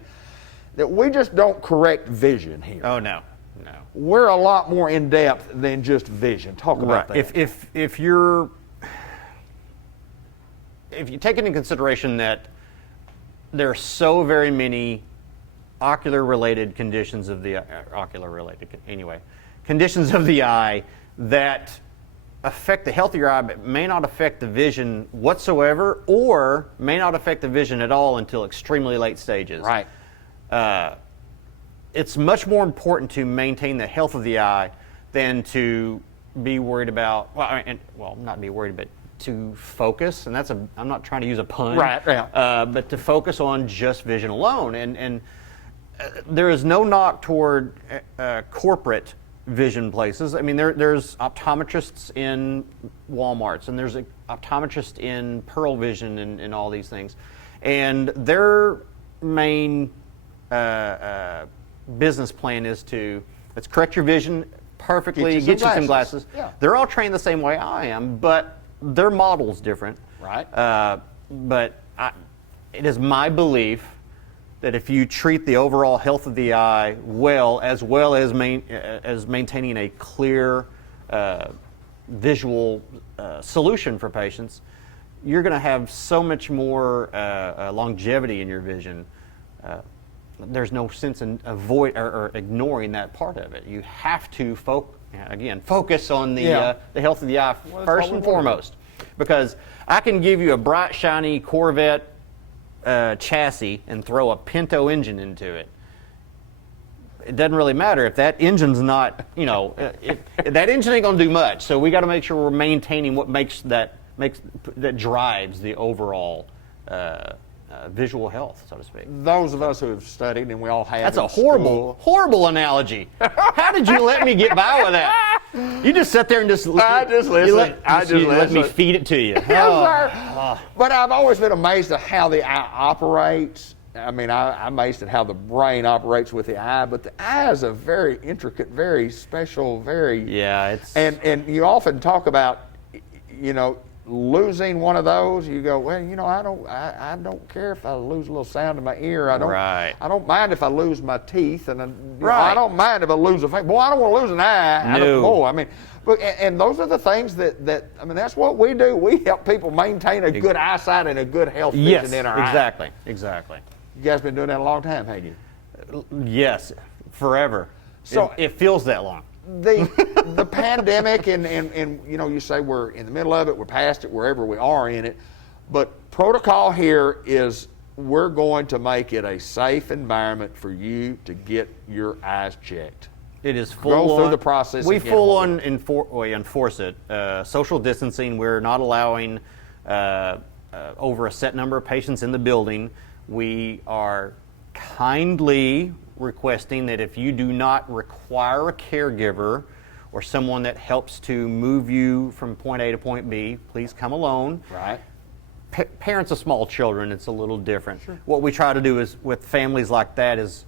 that we just don't correct vision here. Oh, no. We're a lot more in depth than just vision. Talk about that. If you take into consideration that there are so very many ocular-related conditions of the conditions of the eye that affect the health of your eye, but may not affect the vision whatsoever, or may not affect the vision at all until extremely late stages. Right. It's much more important to maintain the health of the eye than to be worried about, not be worried, but to focus, and I'm not trying to use a pun, right? Yeah. But to focus on just vision alone, and there is no knock toward corporate vision places. I mean, there's optometrists in Walmarts, and there's an optometrist in Pearl Vision, and all these things, and their main business plan is to let's correct your vision perfectly, get you some glasses. Yeah. They're all trained the same way I am, but their model's different. Right. But it is my belief that if you treat the overall health of the eye well as maintaining a clear visual solution for patients, you're going to have so much more longevity in your vision. There's no sense in ignoring that part of it. You have to focus on the health of the eye first and foremost, because I can give you a bright, shiny Corvette chassis and throw a Pinto engine into it. It doesn't really matter if that engine's not, that engine ain't gonna do much. So we got to make sure we're maintaining what that drives the overall visual health, so to speak. Those of us who have studied, and we all have. That's a horrible analogy. How did you let me get by with that? You just sit there and just listen. I just listen. Let me feed it to you. Yes, sir. But I've always been amazed at how the eye operates. I mean, I'm amazed at how the brain operates with the eye, but the eye is a very intricate, very special, it's and you often talk about, losing one of those. You go, well, I don't care if I lose a little sound in my ear. I don't mind if I lose my teeth, and I don't mind if I lose a face. Boy, I don't want to lose an eye. And those are the things that that's what we do. We help people maintain a good eyesight and a good health vision in our eye. Exactly. You guys been doing that a long time, haven't you? Yes, forever. So it feels that long. The pandemic and you say we're in the middle of it, we're past it, wherever we are in it, but protocol here is we're going to make it a safe environment for you to get your eyes checked. It is go through the process. We full on enforce it. Social distancing. We're not allowing over a set number of patients in the building. We are kindly requesting that if you do not require a caregiver or someone that helps to move you from point A to point B, please come alone. Right. Parents of small children, it's a little different. Sure. What we try to do is with families like that is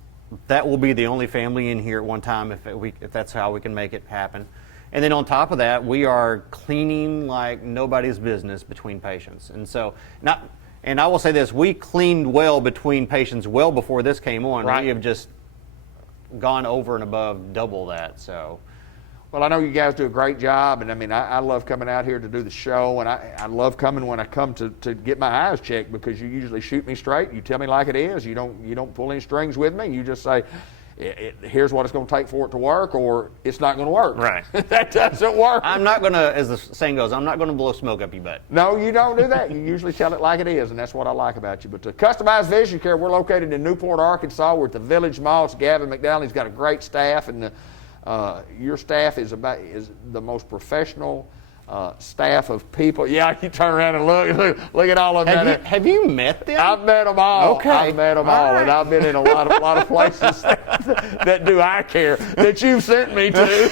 that will be the only family in here at one time if that's how we can make it happen. And then on top of that, we are cleaning like nobody's business between patients. And I will say this, we cleaned well between patients well before this came on. Right. We have just gone over and above double that. So, well, I know you guys do a great job, and I love coming out here to do the show, and I love coming when I come to get my eyes checked, because you usually shoot me straight. You tell me like it is. You don't pull any strings with me. You just say, here's what it's going to take for it to work, or it's not going to work. Right. That doesn't work. I'm not going to, as the saying goes, I'm not going to blow smoke up your butt. No, you don't do that. You usually tell it like it is, and that's what I like about you. But to Customized Vision Care, we're located in Newport, Arkansas. We're at the Village Mall. It's Gavin McDowell. He's got a great staff, and your staff is the most professional staff of people. Yeah, you turn around and look at all of them. Have you met them? I've met them all. Okay. I've met them all, right. And I've been in a lot of places that do eye care that you've sent me to.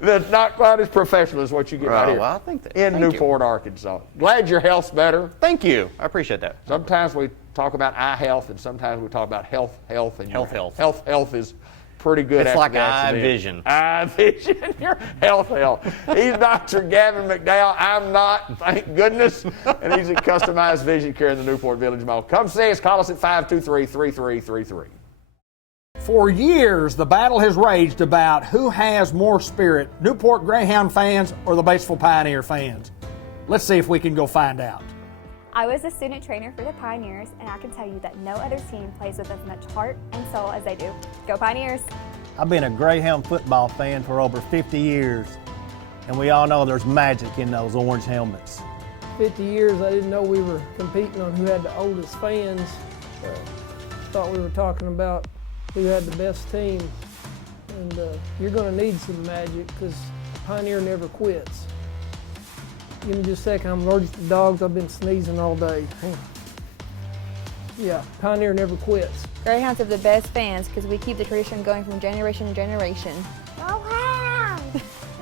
That's not quite as professional as what you get out here. Well, I think that, in Newport, Arkansas. Glad your health's better. Thank you. I appreciate that. Sometimes we talk about eye health, and sometimes we talk about health, and health. Health is pretty good. It's like eye vision. Eye vision. Your health. He's Dr. Gavin McDowell. I'm not, thank goodness. And he's at Customized Vision Care in the Newport Village Mall. Come see us. Call us at 523-3333. For years, the battle has raged about who has more spirit, Newport Greyhound fans or the Batesville Pioneer fans. Let's see if we can go find out. I was a student trainer for the Pioneers, and I can tell you that no other team plays with as much heart and soul as they do. Go Pioneers! I've been a Greyhound football fan for over 50 years, and we all know there's magic in those orange helmets. 50 years, I didn't know we were competing on who had the oldest fans. Thought we were talking about who had the best team. And you're going to need some magic because Pioneer never quits. Give me just a second, I'm allergic to dogs. I've been sneezing all day. Yeah, Pioneer never quits. Greyhounds have the best fans because we keep the tradition going from generation to generation.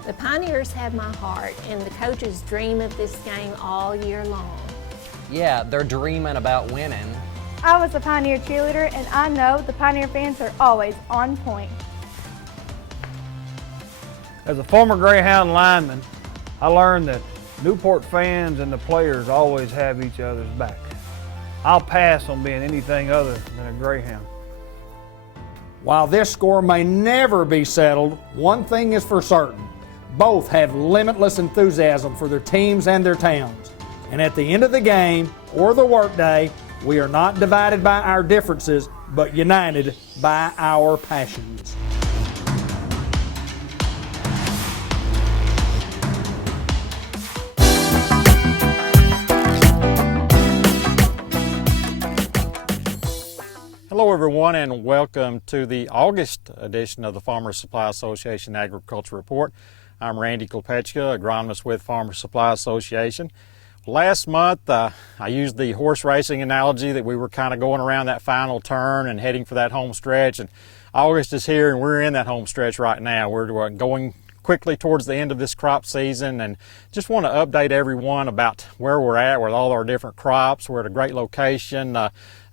The Pioneers have my heart, and the coaches dream of this game all year long. Yeah, they're dreaming about winning. I was a Pioneer cheerleader, and I know the Pioneer fans are always on point. As a former Greyhound lineman, I learned that Newport fans and the players always have each other's back. I'll pass on being anything other than a Greyhound. While this score may never be settled, one thing is for certain. Both have limitless enthusiasm for their teams and their towns. And at the end of the game or the workday, we are not divided by our differences, but united by our passions. Hello everyone, and welcome to the August edition of the Farmers Supply Association Agriculture Report. I'm Randy Klepechka, agronomist with Farmers Supply Association. Last month I used the horse racing analogy that we were kind of going around that final turn and heading for that home stretch, and August is here and we're in that home stretch right now. We're going quickly towards the end of this crop season, and just want to update everyone about where we're at with all our different crops. We're at a great location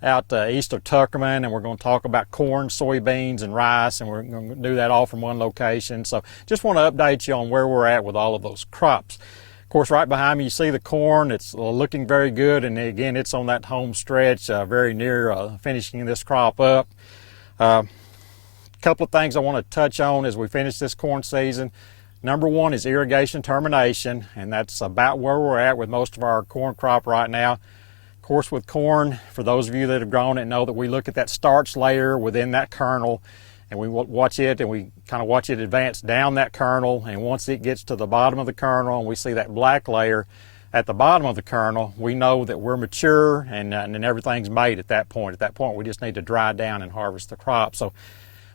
out east of Tuckerman, and we're going to talk about corn, soybeans, and rice, and we're going to do that all from one location. So just want to update you on where we're at with all of those crops. Of course, right behind me you see the corn. It's looking very good, and again it's on that home stretch, very near finishing this crop up. Couple of things I want to touch on as we finish this corn season. Number one is irrigation termination, and that's about where we're at with most of our corn crop right now. Of course, with corn, for those of you that have grown it know that we look at that starch layer within that kernel, and we watch it, and we kind of watch it advance down that kernel, and once it gets to the bottom of the kernel and we see that black layer at the bottom of the kernel, we know that we're mature and everything's made at that point. At that point, we just need to dry down and harvest the crop. So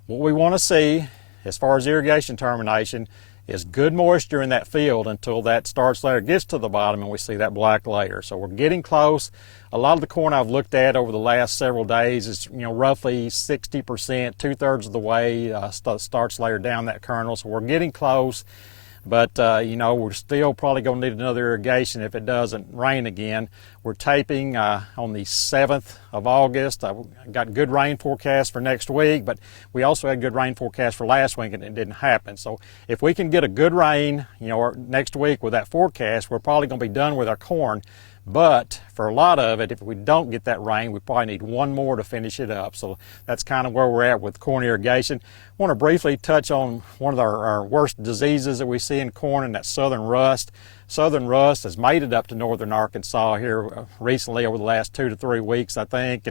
what we want to see as far as irrigation termination is good moisture in that field until that starch layer gets to the bottom and we see that black layer. So we're getting close. A lot of the corn I've looked at over the last several days is roughly 60%, 2/3 of the way starch layer down that kernel. So we're getting close, but we're still probably going to need another irrigation if it doesn't rain again. We're taping on the 7th of August. I've got good rain forecast for next week, but we also had good rain forecast for last week and it didn't happen. So if we can get a good rain, next week with that forecast, we're probably going to be done with our corn. But for a lot of it, if we don't get that rain, we probably need one more to finish it up. So that's kind of where we're at with corn irrigation. I want to briefly touch on one of our worst diseases that we see in corn, and that's southern rust. Southern rust has made it up to northern Arkansas here recently over the last 2 to 3 weeks, I think.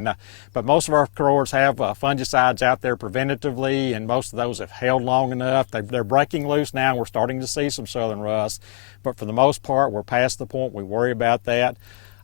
But most of our growers have fungicides out there preventatively, and most of those have held long enough. They're breaking loose now, and we're starting to see some southern rust. But for the most part, we're past the point we worry about that.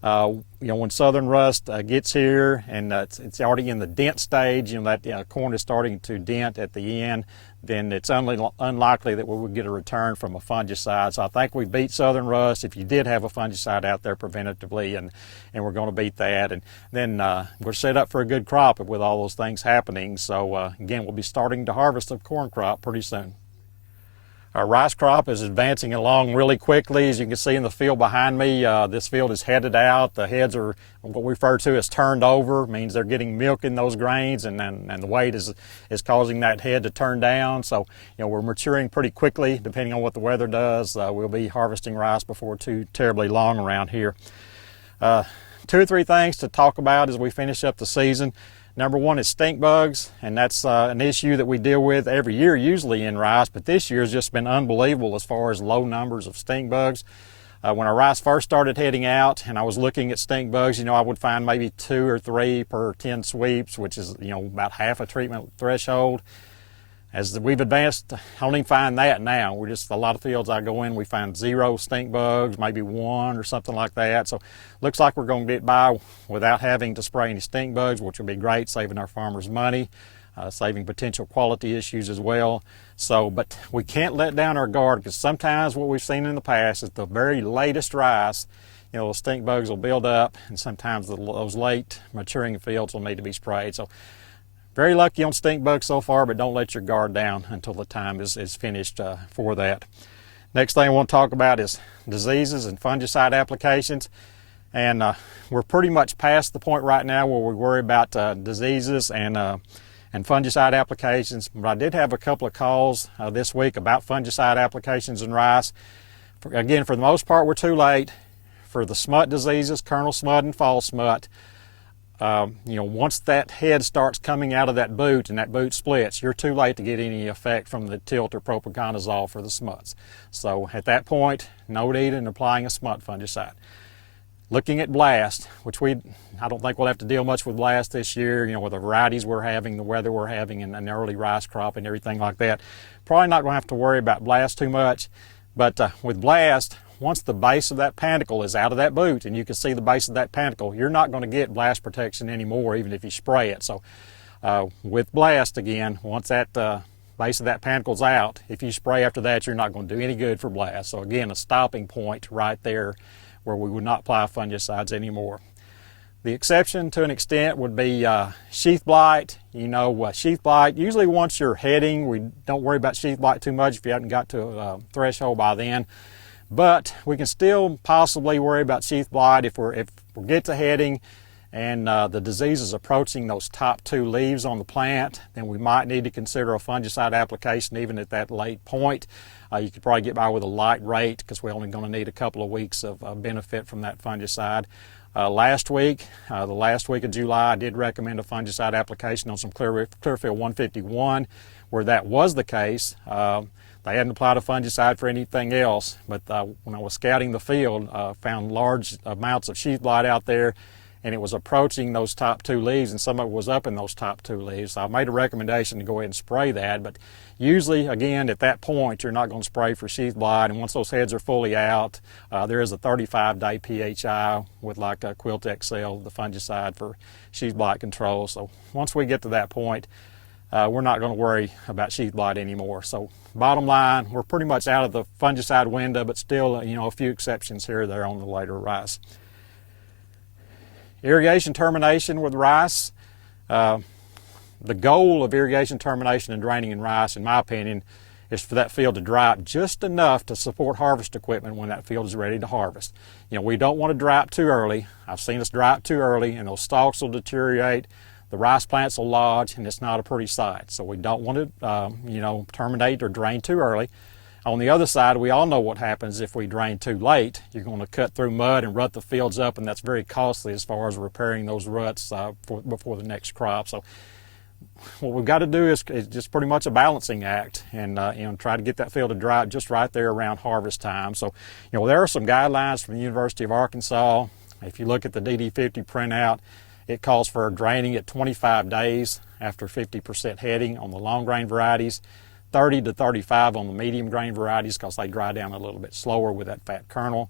When southern rust gets here and it's already in the dent stage, that corn is starting to dent at the end, then it's unlikely that we would get a return from a fungicide. So I think we beat southern rust if you did have a fungicide out there preventatively, and we're going to beat that. And then we're set up for a good crop with all those things happening. So again, we'll be starting to harvest the corn crop pretty soon. Our rice crop is advancing along really quickly. As you can see in the field behind me, this field is headed out. The heads are what we refer to as turned over. It means they're getting milk in those grains, and the weight is causing that head to turn down. So we're maturing pretty quickly depending on what the weather does. We'll be harvesting rice before too terribly long around here. 2 or 3 things to talk about as we finish up the season. Number one is stink bugs, and that's an issue that we deal with every year usually in rice, but this year has just been unbelievable as far as low numbers of stink bugs. When our rice first started heading out and I was looking at stink bugs, I would find maybe 2 or 3 per 10 sweeps, which is, about half a treatment threshold. As we've advanced, I don't even find that now. We're just, a lot of fields I go in, we find 0 stink bugs, maybe 1 or something like that. So looks like we're going to get by without having to spray any stink bugs, which will be great, saving our farmers money, saving potential quality issues as well. So, but we can't let down our guard, because sometimes what we've seen in the past is the very latest rice, the stink bugs will build up, and sometimes those late maturing fields will need to be sprayed. So very lucky on stink bugs so far, but don't let your guard down until the time is finished for that. Next thing I want to talk about is diseases and fungicide applications. And we're pretty much past the point right now where we worry about diseases and fungicide applications. But I did have a couple of calls this week about fungicide applications in rice. Again, for the most part, we're too late. For the smut diseases, kernel smut and fall smut, once that head starts coming out of that boot and that boot splits, you're too late to get any effect from the tilt or propiconazole for the smuts. So at that point, no need in applying a smut fungicide. Looking at blast, which I don't think we'll have to deal much with blast this year, with the varieties we're having, the weather we're having, and an early rice crop and everything like that. Probably not going to have to worry about blast too much, but with blast, once the base of that panicle is out of that boot and you can see the base of that panicle, you're not going to get blast protection anymore, even if you spray it. So with blast, again, once that base of that panicle's out, if you spray after that, you're not going to do any good for blast. So again, a stopping point right there where we would not apply fungicides anymore. The exception to an extent would be sheath blight. Sheath blight, usually once you're heading, we don't worry about sheath blight too much if you haven't got to a threshold by then. But we can still possibly worry about sheath blight if we get to heading and the disease is approaching those top 2 leaves on the plant. Then we might need to consider a fungicide application even at that late point. You could probably get by with a light rate, because we're only going to need a couple of weeks of benefit from that fungicide. The last week of July, I did recommend a fungicide application on some Clearfield 151, where that was the case. They hadn't applied a fungicide for anything else, but when I was scouting the field, found large amounts of sheath blight out there, and it was approaching those top 2 leaves, and some of it was up in those top 2 leaves. So I made a recommendation to go ahead and spray that, but usually, again, at that point, you're not going to spray for sheath blight, and once those heads are fully out, there is a 35-day PHI with like a Quilt XL, the fungicide for sheath blight control. So once we get to that point, we're not going to worry about sheath blight anymore. So bottom line, we're pretty much out of the fungicide window, but still, a few exceptions here or there on the later rice. Irrigation termination with rice. The goal of irrigation termination and draining in rice, in my opinion, is for that field to dry up just enough to support harvest equipment when that field is ready to harvest. We don't want to dry up too early. I've seen us dry up too early, and those stalks will deteriorate. The rice plants will lodge, and it's not a pretty sight. So we don't want to, terminate or drain too early. On the other side, we all know what happens if we drain too late. You're going to cut through mud and rut the fields up, and that's very costly as far as repairing those ruts before the next crop. So what we've got to do is just pretty much a balancing act, and try to get that field to dry up just right there around harvest time. So there are some guidelines from the University of Arkansas. If you look at the DD50 printout, it calls for draining at 25 days after 50% heading on the long grain varieties, 30 to 35 on the medium grain varieties, because they dry down a little bit slower with that fat kernel.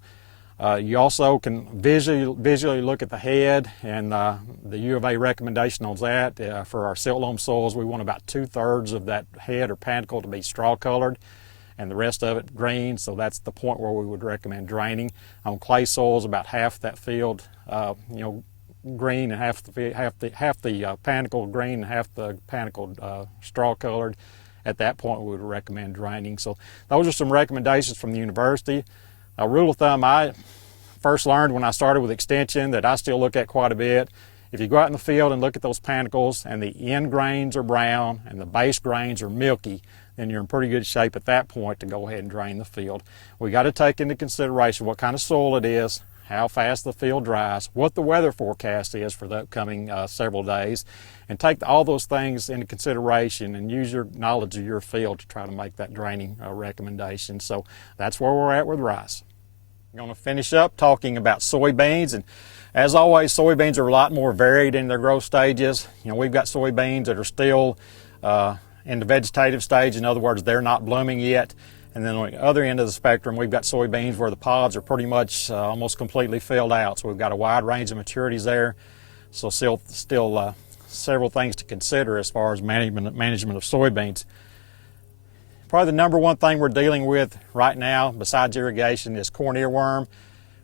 You also can visually look at the head, and the U of A recommendation on that. For our silt loam soils, we want about 2/3 of that head or panicle to be straw colored, and the rest of it green. So that's the point where we would recommend draining. On clay soils, about half that field, green, and half the panicle green and half the panicle straw colored. At that point, we would recommend draining. So those are some recommendations from the university. A rule of thumb I first learned when I started with extension that I still look at quite a bit. If you go out in the field and look at those panicles and the end grains are brown and the base grains are milky, then you're in pretty good shape at that point to go ahead and drain the field. We got to take into consideration what kind of soil it is, how fast the field dries, what the weather forecast is for the upcoming several days, and take all those things into consideration and use your knowledge of your field to try to make that draining recommendation. So that's where we're at with rice. I'm going to finish up talking about soybeans, and as always, soybeans are a lot more varied in their growth stages. You know, we've got soybeans that are still in the vegetative stage. In other words, they're not blooming yet. And then on the other end of the spectrum, we've got soybeans where the pods are pretty much almost completely filled out. So we've got a wide range of maturities there. So still several things to consider as far as management of soybeans. Probably the number one thing we're dealing with right now, besides irrigation, is corn earworm.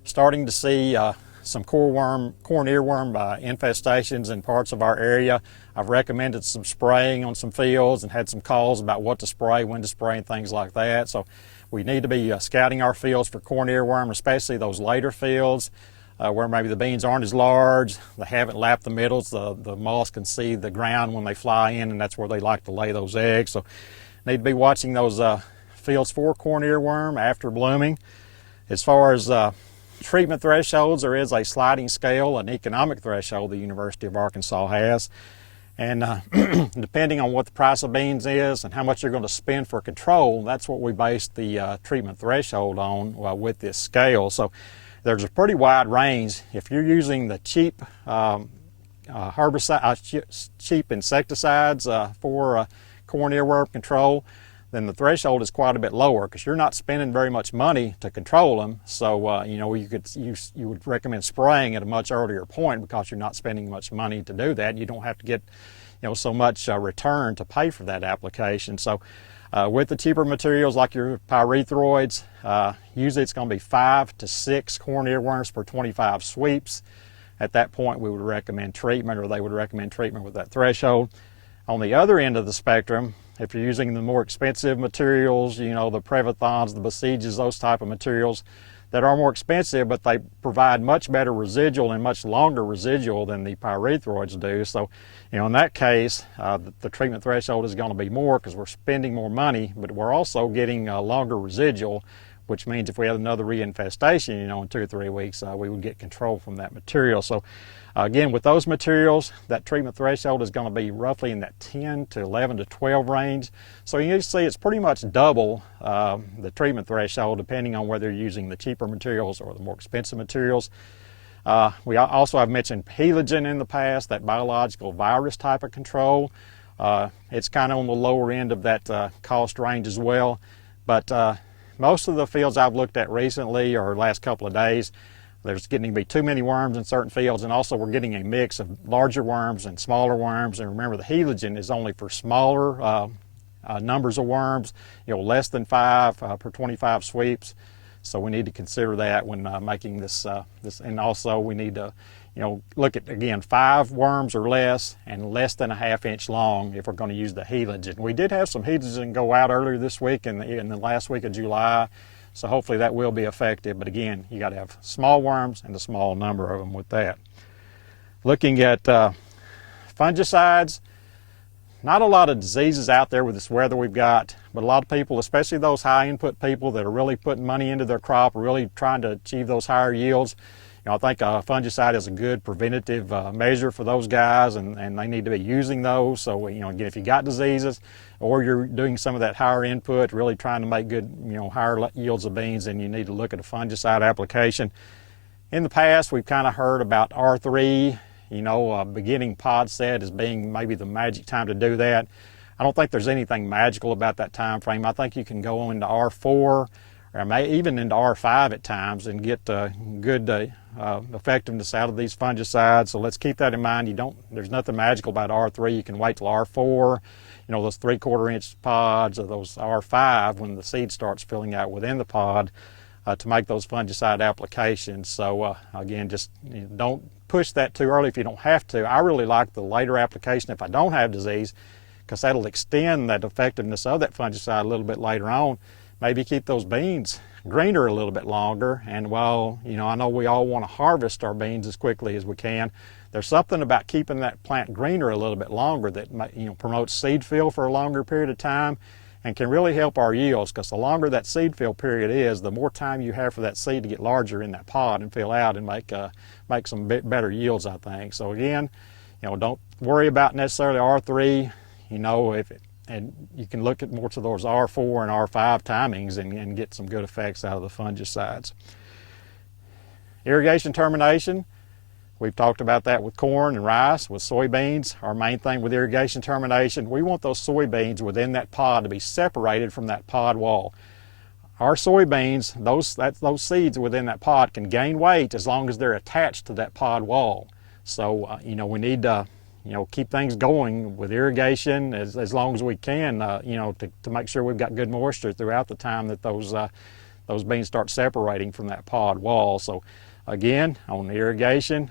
Starting to see some corn earworm infestations in parts of our area. I've recommended some spraying on some fields and had some calls about what to spray, when to spray, and things like that. So we need to be scouting our fields for corn earworm, especially those later fields where maybe the beans aren't as large, they haven't lapped the middles, the moths can see the ground when they fly in, and that's where they like to lay those eggs. So need to be watching those fields for corn earworm after blooming. As far as treatment thresholds, there is a sliding scale, an economic threshold the University of Arkansas has. And depending on what the price of beans is and how much you're going to spend for control, that's what we base the treatment threshold on with this scale. So there's a pretty wide range. If you're using the cheap cheap insecticides for corn earworm control, then the threshold is quite a bit lower because you're not spending very much money to control them. So you know, you would recommend spraying at a much earlier point because you're not spending much money to do that. You don't have to get, you know, so much return to pay for that application. So with the cheaper materials like your pyrethroids, usually it's going to be 5 to 6 corn earworms per 25 sweeps. At that point, we would recommend treatment, or they would recommend treatment with that threshold. On the other end of the spectrum, if you're using the more expensive materials, you know, the Previthons, the Besieges, those type of materials that are more expensive, but they provide much better residual and much longer residual than the pyrethroids do. So, you know, in that case, the treatment threshold is going to be more because we're spending more money, but we're also getting a longer residual, which means if we had another reinfestation, you know, in 2 or 3 weeks, we would get control from that material. So again, with those materials, that treatment threshold is going to be roughly in that 10 to 11 to 12 range. So you can see it's pretty much double the treatment threshold depending on whether you're using the cheaper materials or the more expensive materials. We also have mentioned halogen in the past, that biological virus type of control. It's kind of on the lower end of that cost range as well. But most of the fields I've looked at recently or last couple of days, there's getting to be too many worms in certain fields, and also we're getting a mix of larger worms and smaller worms. And remember, the halogen is only for smaller numbers of worms, you know, less than 5 per 25 sweeps. So we need to consider that when making this. And also we need to, you know, look at, again, 5 worms or less and less than a ½ inch long if we're going to use the halogen. We did have some halogen go out earlier this week in the last week of July. So hopefully that will be effective, but again, you got to have small worms and a small number of them with that. Looking at fungicides, not a lot of diseases out there with this weather we've got, but a lot of people, especially those high input people that are really putting money into their crop, really trying to achieve those higher yields. You know, I think a fungicide is a good preventative measure for those guys, and they need to be using those. So, you know, again, if you got diseases or you're doing some of that higher input, really trying to make good, you know, higher yields of beans, then you need to look at a fungicide application. In the past, we've kind of heard about R3, you know, beginning pod set as being maybe the magic time to do that. I don't think there's anything magical about that time frame. I think you can go into R4 or even into R5 at times and get good effectiveness out of these fungicides. So let's keep that in mind. There's nothing magical about R3. You can wait till R4, you know, those 3/4 inch pods, or those R5 when the seed starts filling out within the pod to make those fungicide applications. So again, just don't push that too early if you don't have to. I really like the later application if I don't have disease, because that'll extend that effectiveness of that fungicide a little bit later on. Maybe keep those beans greener a little bit longer. And while, you know, I know we all want to harvest our beans as quickly as we can, there's something about keeping that plant greener a little bit longer that, you know, promotes seed fill for a longer period of time and can really help our yields, because the longer that seed fill period is, the more time you have for that seed to get larger in that pod and fill out and make some better yields, I think. So again, you know, don't worry about necessarily R3, you know, and you can look at more to those R4 and R5 timings and get some good effects out of the fungicides. Irrigation termination, we've talked about that with corn and rice, with soybeans. Our main thing with irrigation termination, we want those soybeans within that pod to be separated from that pod wall. Our soybeans, those seeds within that pod can gain weight as long as they're attached to that pod wall. So, we need to, keep things going with irrigation as long as we can, to make sure we've got good moisture throughout the time that those beans start separating from that pod wall. So, again, on the irrigation,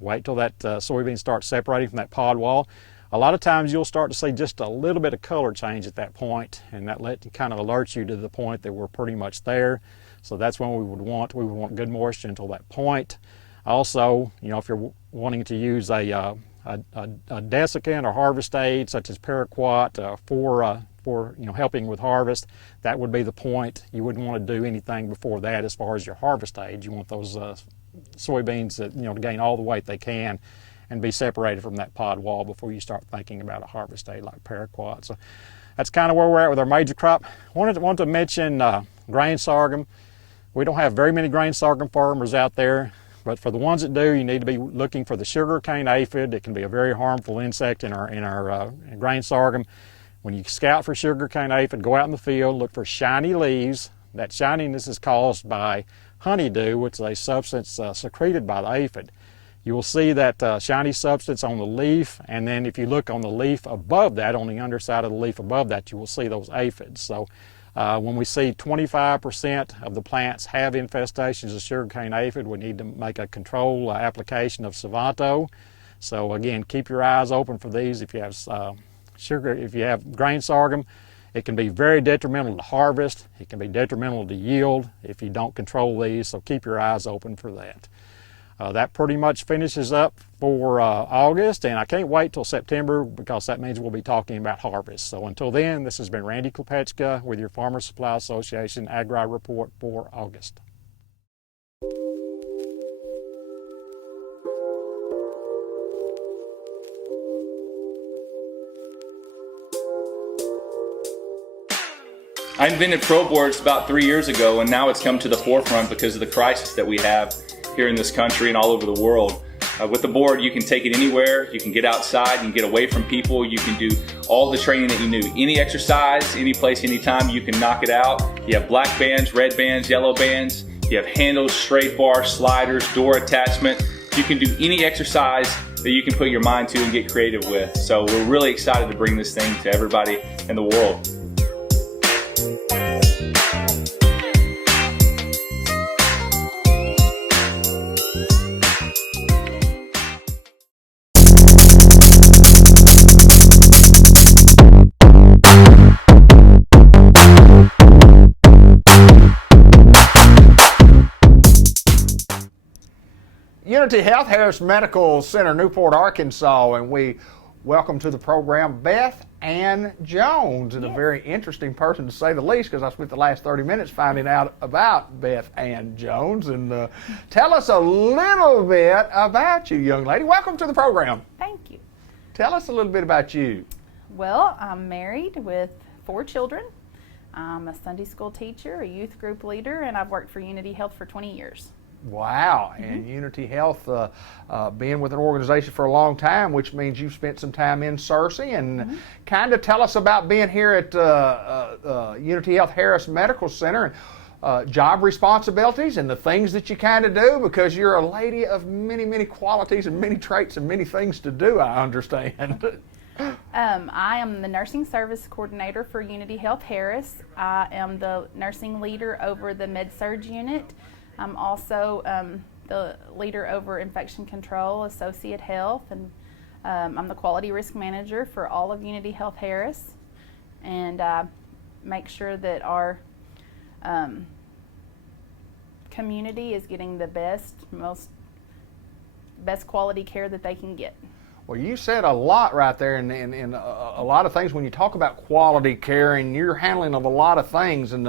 wait till that soybean starts separating from that pod wall. A lot of times you'll start to see just a little bit of color change at that point, and that kind of alerts you to the point that we're pretty much there. So that's when we would want good moisture until that point. Also, if you're wanting to use a desiccant or harvest aid such as paraquat for helping with harvest, that would be the point. You wouldn't want to do anything before that as far as your harvest aid. You want those soybeans to gain all the weight they can and be separated from that pod wall before you start thinking about a harvest aid like paraquat. So that's kind of where we're at with our major crop. Wanted to mention grain sorghum. We don't have very many grain sorghum farmers out there, but for the ones that do, you need to be looking for the sugarcane aphid. It can be a very harmful insect in our grain sorghum. When you scout for sugarcane aphid, go out in the field, look for shiny leaves. That shininess is caused by honeydew, which is a substance secreted by the aphid. You will see that shiny substance on the leaf, and then if you look on the leaf above that, on the underside of the leaf above that, you will see those aphids. So when we see 25% of the plants have infestations of sugarcane aphid, we need to make a control application of Savanto. So again, keep your eyes open for these. If you have grain sorghum, it can be very detrimental to harvest. It can be detrimental to yield if you don't control these, so keep your eyes open for that. That pretty much finishes up for August, and I can't wait till September because that means we'll be talking about harvest. So until then, this has been Randy Klepechka with your Farmers Supply Association Agri Report for August. I invented Pro Boards about 3 years ago, and now it's come to the forefront because of the crisis that we have here in this country and all over the world. With the board, you can take it anywhere, you can get outside, you can get away from people, you can do all the training that you knew. Any exercise, any place, anytime, you can knock it out. You have black bands, red bands, yellow bands, you have handles, straight bars, sliders, door attachment. You can do any exercise that you can put your mind to and get creative with. So we're really excited to bring this thing to everybody in the world. Unity Health, Harris Medical Center, Newport, Arkansas, and we welcome to the program Beth Ann Jones, and a very interesting person to say the least, because I spent the last 30 minutes finding out about Beth Ann Jones. And tell us a little bit about you, young lady. Welcome to the program. Thank you. Tell us a little bit about you. Well, I'm married with 4 children. I'm a Sunday school teacher, a youth group leader, and I've worked for Unity Health for 20 years. Wow, and Unity Health, being with an organization for a long time, which means you've spent some time in Searcy, and kind of tell us about being here at Unity Health Harris Medical Center, and job responsibilities and the things that you kind of do, because you're a lady of many, many qualities and many traits and many things to do, I understand. I am the nursing service coordinator for Unity Health Harris. I am the nursing leader over the Med-Surg unit. I'm also the leader over infection control, associate health, and I'm the quality risk manager for all of Unity Health Harris, and make sure that our community is getting the best quality care that they can get. Well, you said a lot right there, and a lot of things when you talk about quality care, and you're handling of a lot of things, and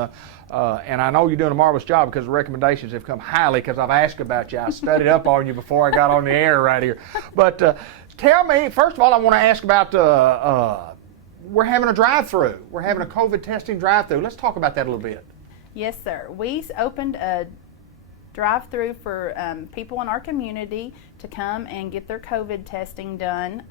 I know you're doing a marvelous job because the recommendations have come highly because I've asked about you. I studied up on you before I got on the air right here. But tell me, first of all, I want to ask about, we're having a drive-through. We're having a COVID testing drive-through. Let's talk about that a little bit. Yes, sir. We opened a drive-through for people in our community to come and get their COVID testing done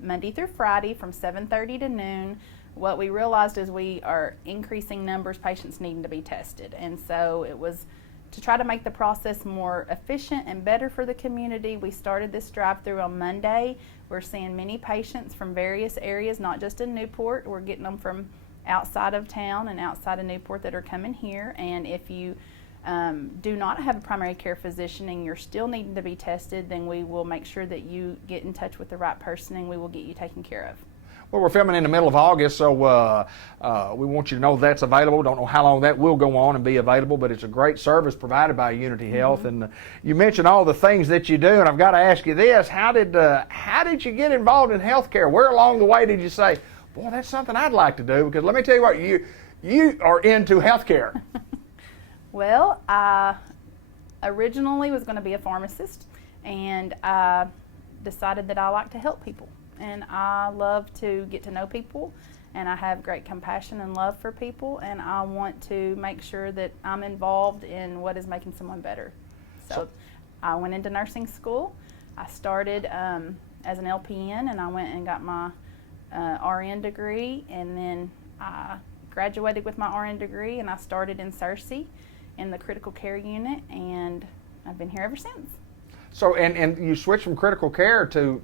Monday through Friday from 7:30 to noon. What we realized is we are increasing numbers patients needing to be tested, and so it was to try to make the process more efficient and better for the community. We started this drive-through on Monday. We're seeing many patients from various areas, not just in Newport. We're getting them from outside of town and outside of Newport that are coming here. And if you do not have a primary care physician and you're still needing to be tested, then we will make sure that you get in touch with the right person and we will get you taken care of. Well, we're filming in the middle of August, so we want you to know that's available. Don't know how long that will go on and be available, but it's a great service provided by Unity Health. And you mentioned all the things that you do, and I've got to ask you this: how did you get involved in healthcare? Where along the way did you say, "Boy, that's something I'd like to do"? Because let me tell you what, you are into healthcare. Well, I originally was going to be a pharmacist, and I decided that I like to help people. And I love to get to know people, and I have great compassion and love for people, and I want to make sure that I'm involved in what is making someone better. So I went into nursing school. I started as an LPN, and I went and got my RN degree, and then I graduated with my RN degree, and I started in Searcy in the critical care unit, and I've been here ever since. So, and you switched from critical care to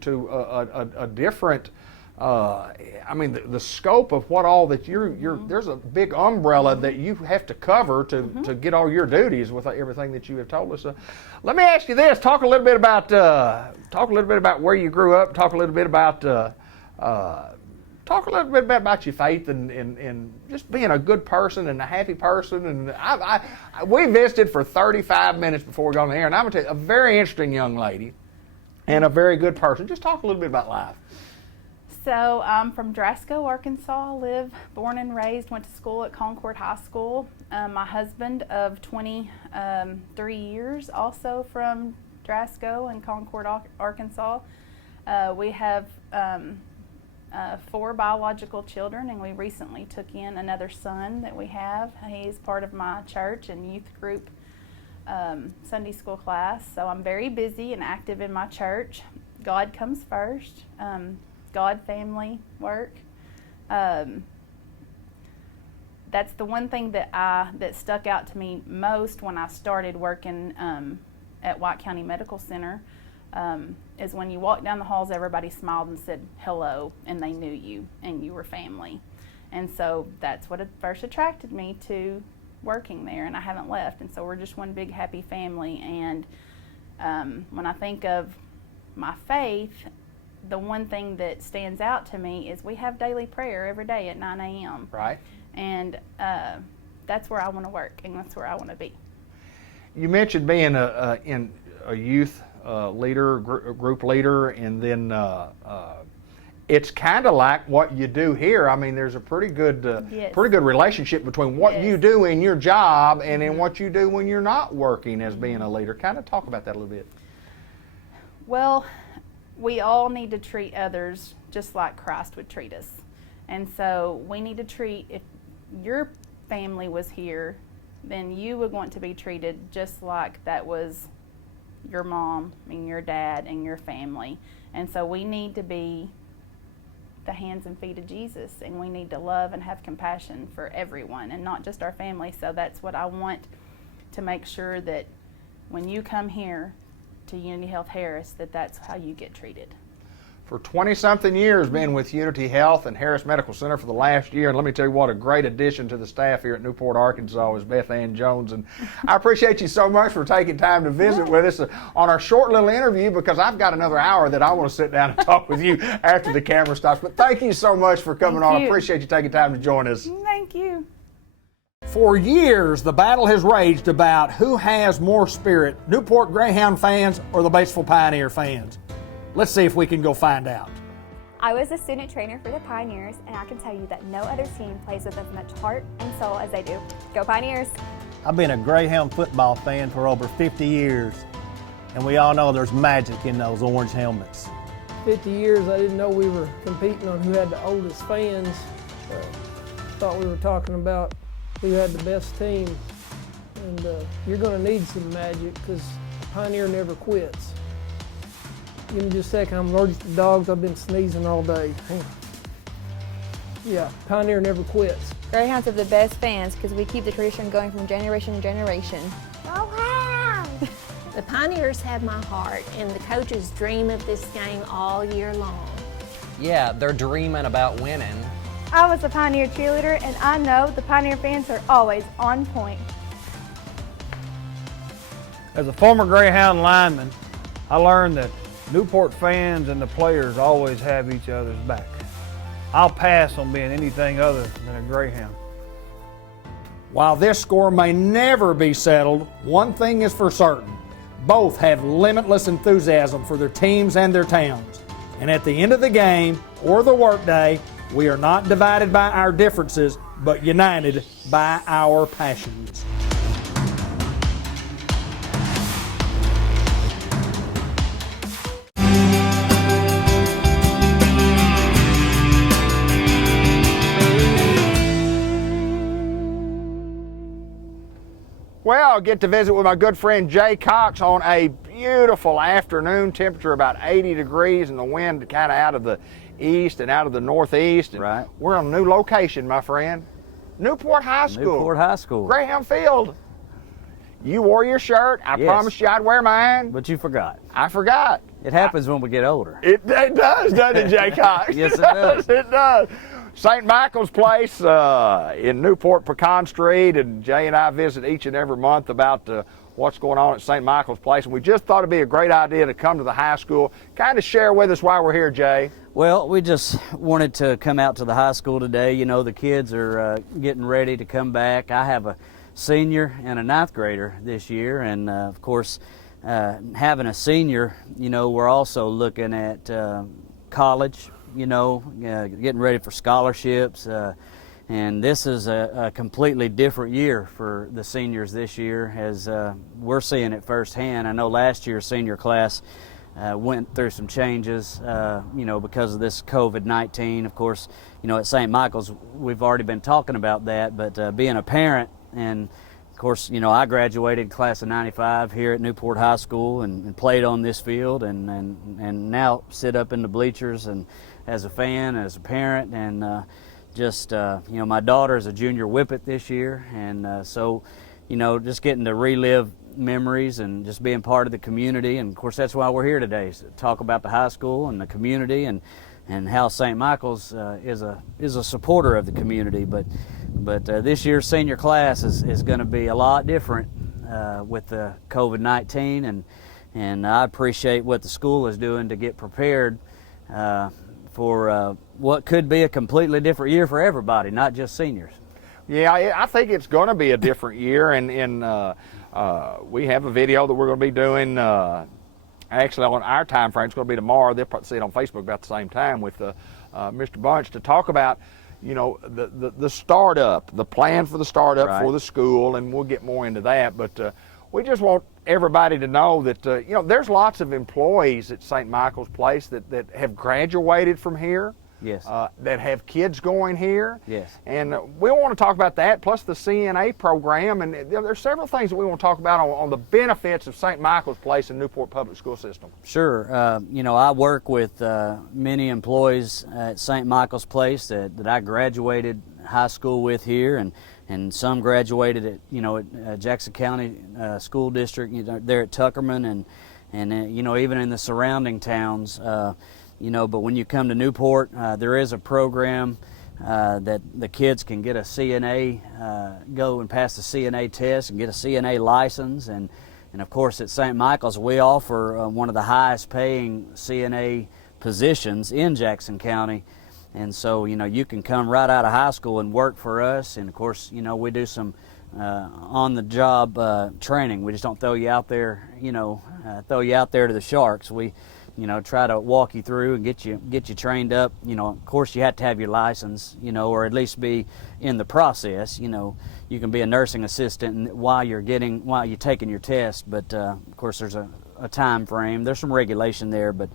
a different, I mean, the scope of what all that there's a big umbrella that you have to cover to get all your duties with everything that you have told us. Let me ask you this: talk a little bit about where you grew up. Talk a little bit about your faith and just being a good person and a happy person. And we visited for 35 minutes before we got on the air, and I'm going to tell you, a very interesting young lady and a very good person. Just talk a little bit about life. So I'm from Drasco, Arkansas. Born and raised, went to school at Concord High School. My husband of 23 years, also from Drasco and Concord, Arkansas. We have 4 biological children, and we recently took in another son that we have. He's part of my church and youth group Sunday school class. So I'm very busy and active in my church. God comes first. God, family, work. That's the one thing that stuck out to me most when I started working at White County Medical Center. Is when you walked down the halls, everybody smiled and said hello, and they knew you, and you were family. And so that's what first attracted me to working there, and I haven't left. And so we're just one big happy family. And when I think of my faith, the one thing that stands out to me is we have daily prayer every day at 9 a.m. Right. And that's where I want to work, and that's where I want to be. You mentioned being a youth leader, group leader, and then it's kind of like what you do here. I mean, there's a pretty good relationship between what you do in your job and in what you do when you're not working as being a leader. Kind of talk about that a little bit. Well, we all need to treat others just like Christ would treat us. And so we need to treat, if your family was here, then you would want to be treated just like that was your mom and your dad and your family. And so we need to be the hands and feet of Jesus, and we need to love and have compassion for everyone and not just our family. So that's what I want to make sure that when you come here to Unity Health Harris, that's how you get treated. For 20-something years, been with Unity Health and Harris Medical Center for the last year, and let me tell you what a great addition to the staff here at Newport, Arkansas is Beth Ann Jones. And I appreciate you so much for taking time to visit with us on our short little interview, because I've got another hour that I want to sit down and talk with you after the camera stops. But thank you so much for coming on. I appreciate you taking time to join us. Thank you. For years, the battle has raged about who has more spirit, Newport Greyhound fans or the Batesville Pioneer fans. Let's see if we can go find out. I was a student trainer for the Pioneers, and I can tell you that no other team plays with as much heart and soul as they do. Go Pioneers! I've been a Greyhound football fan for over 50 years, and we all know there's magic in those orange helmets. 50 years, I didn't know we were competing on who had the oldest fans. Thought we were talking about who had the best team. and you're going to need some magic because Pioneer never quits. Give me just a second. I'm allergic to dogs. I've been sneezing all day. Hang on. Yeah, Pioneer never quits. Greyhounds have the best fans because we keep the tradition going from generation to generation. The Pioneers have my heart, and the coaches dream of this game all year long. Yeah, they're dreaming about winning. I was a Pioneer cheerleader, and I know the Pioneer fans are always on point. As a former Greyhound lineman, I learned that Newport fans and the players always have each other's back. I'll pass on being anything other than a Greyhound. While this score may never be settled, one thing is for certain. Both have limitless enthusiasm for their teams and their towns. And at the end of the game or the workday, we are not divided by our differences, but united by our passions. Well, I'll get to visit with my good friend Jay Cox on a beautiful afternoon, temperature about 80 degrees and the wind kind of out of the east and out of the northeast. And right. We're on a new location, my friend. Newport High School. Newport High School. Greyhound Field. You wore your shirt. I promised you I'd wear mine. But you forgot. I forgot. It happens when we get older. It does, doesn't it, Jay Cox? Yes, it does. It does. St. Michael's Place in Newport, Pecan Street, and Jay and I visit each and every month about what's going on at St. Michael's Place, and we just thought it'd be a great idea to come to the high school, kind of share with us why we're here, Jay. Well, we just wanted to come out to the high school today. You know, the kids are getting ready to come back. I have a senior and a ninth grader this year, and of course, having a senior, you know, we're also looking at college, you know, getting ready for scholarships, and this is a completely different year for the seniors this year, as we're seeing it firsthand. I know last year's senior class went through some changes, you know, because of this COVID-19. Of course, you know, at St. Michael's, we've already been talking about that, but being a parent, and of course, you know, I graduated class of '95 here at Newport High School and played on this field, and now sit up in the bleachers and as a fan, as a parent, and just, you know, my daughter is a junior whippet this year, and so, you know, just getting to relive memories and just being part of the community. And of course, that's why we're here today, is to talk about the high school and the community, and how St. Michael's is a supporter of the community. But this year's senior class is going to be a lot different with the COVID-19, and I appreciate what the school is doing to get prepared for what could be a completely different year for everybody, not just seniors. Yeah, I think it's going to be a different year, and we have a video that we're going to be doing actually on our time frame. It's going to be tomorrow. They'll probably see it on Facebook about the same time with Mr. Bunch to talk about, you know, the startup, the plan for the startup for the school, and we'll get more into that. But we just want everybody to know that, you know, there's lots of employees at St. Michael's Place that have graduated from here. Yes. That have kids going here. Yes. And we want to talk about that, plus the CNA program. And there's several things that we want to talk about on the benefits of St. Michael's Place and Newport Public School System. Sure. You know, I work with many employees at St. Michael's Place that I graduated high school with here, and some graduated at, you know, at Jackson County School District, you know, there at Tuckerman, and you know, even in the surrounding towns. You know, but when you come to Newport, there is a program that the kids can get a CNA, go and pass the CNA test and get a CNA license. And of course, at St. Michael's, we offer one of the highest paying CNA positions in Jackson County. And so, you know, you can come right out of high school and work for us. And of course, you know, we do some on-the-job training. We just don't throw you out there, you know, throw you out there to the sharks. We, you know, try to walk you through and get you trained up. You know, of course, you have to have your license, you know, or at least be in the process. You know, you can be a nursing assistant while you're taking your test, but of course, there's a time frame. There's some regulation there, but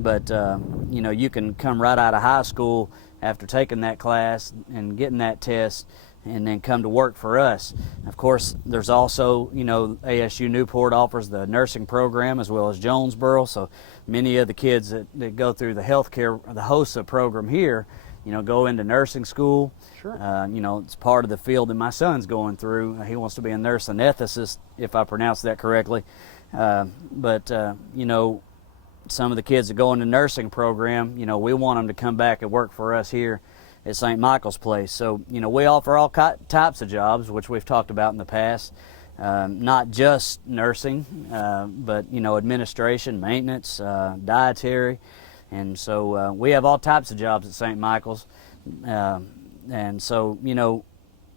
you know, you can come right out of high school after taking that class and getting that test and then come to work for us. Of course, there's also, ASU Newport offers the nursing program as well as Jonesboro, so many of the kids that go through the healthcare, the HOSA program here, go into nursing school. Sure. It's part of the field that my son's going through. He wants to be a nurse anesthetist, if I pronounce that correctly. But some of the kids that go in the nursing program, we want them to come back and work for us here at St. Michael's Place. So, we offer all types of jobs, which we've talked about in the past. Not just nursing, but, administration, maintenance, dietary. And so we have all types of jobs at St. Michael's. And so,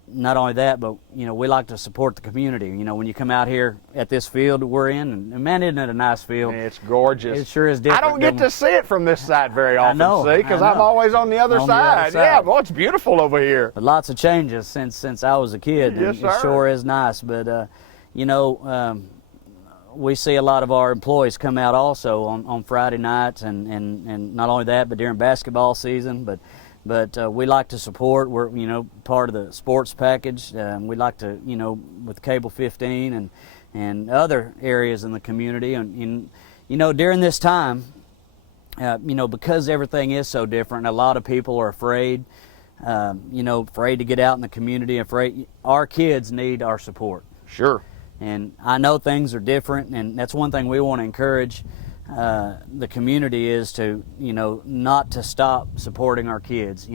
not only that, but, we like to support the community. When you come out here at this field we're in, and man, isn't it a nice field? It's gorgeous. It sure is different. I don't get to see it from this side very often, because I I'm always on the other side. Yeah, well, it's beautiful over here. But lots of changes since I was a kid. Yes, and it sure is nice. But, we see a lot of our employees come out also on Friday nights, and not only that, but during basketball season. But we like to support. We're part of the sports package. We like to with Cable 15 and other areas in the community. And during this time, because everything is so different, a lot of people are afraid. Afraid to get out in the community. Afraid. Our kids need our support. Sure. And I know things are different, and that's one thing we want to encourage the community is to, not to stop supporting our kids.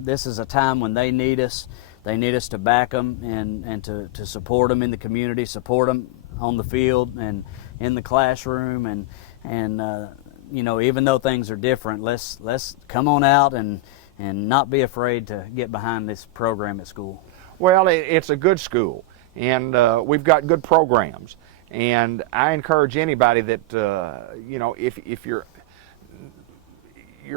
This is a time when they need us. They need us to back them and to support them in the community, support them on the field and in the classroom. And even though things are different, let's come on out and not be afraid to get behind this program at school. Well, it's a good school. And we've got good programs, and I encourage anybody that if you're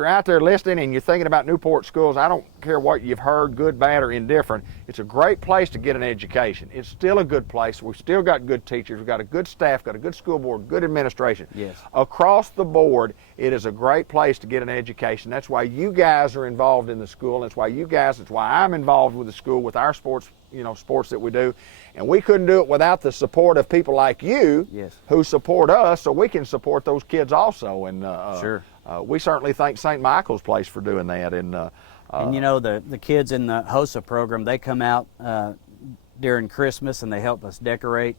out there listening and you're thinking about Newport schools, I don't care what you've heard, good, bad, or indifferent. It's a great place to get an education. It's still a good place. We've still got good teachers. We've got a good staff, got a good school board, good administration. Yes. Across the board, it is a great place to get an education. That's why you guys are involved in the school. That's why I'm involved with the school, with our sports, sports that we do. And we couldn't do it without the support of people like you, yes, who support us, so we can support those kids also. And sure. We certainly thank St. Michael's Place for doing that. And the kids in the HOSA program, they come out during Christmas and they help us decorate.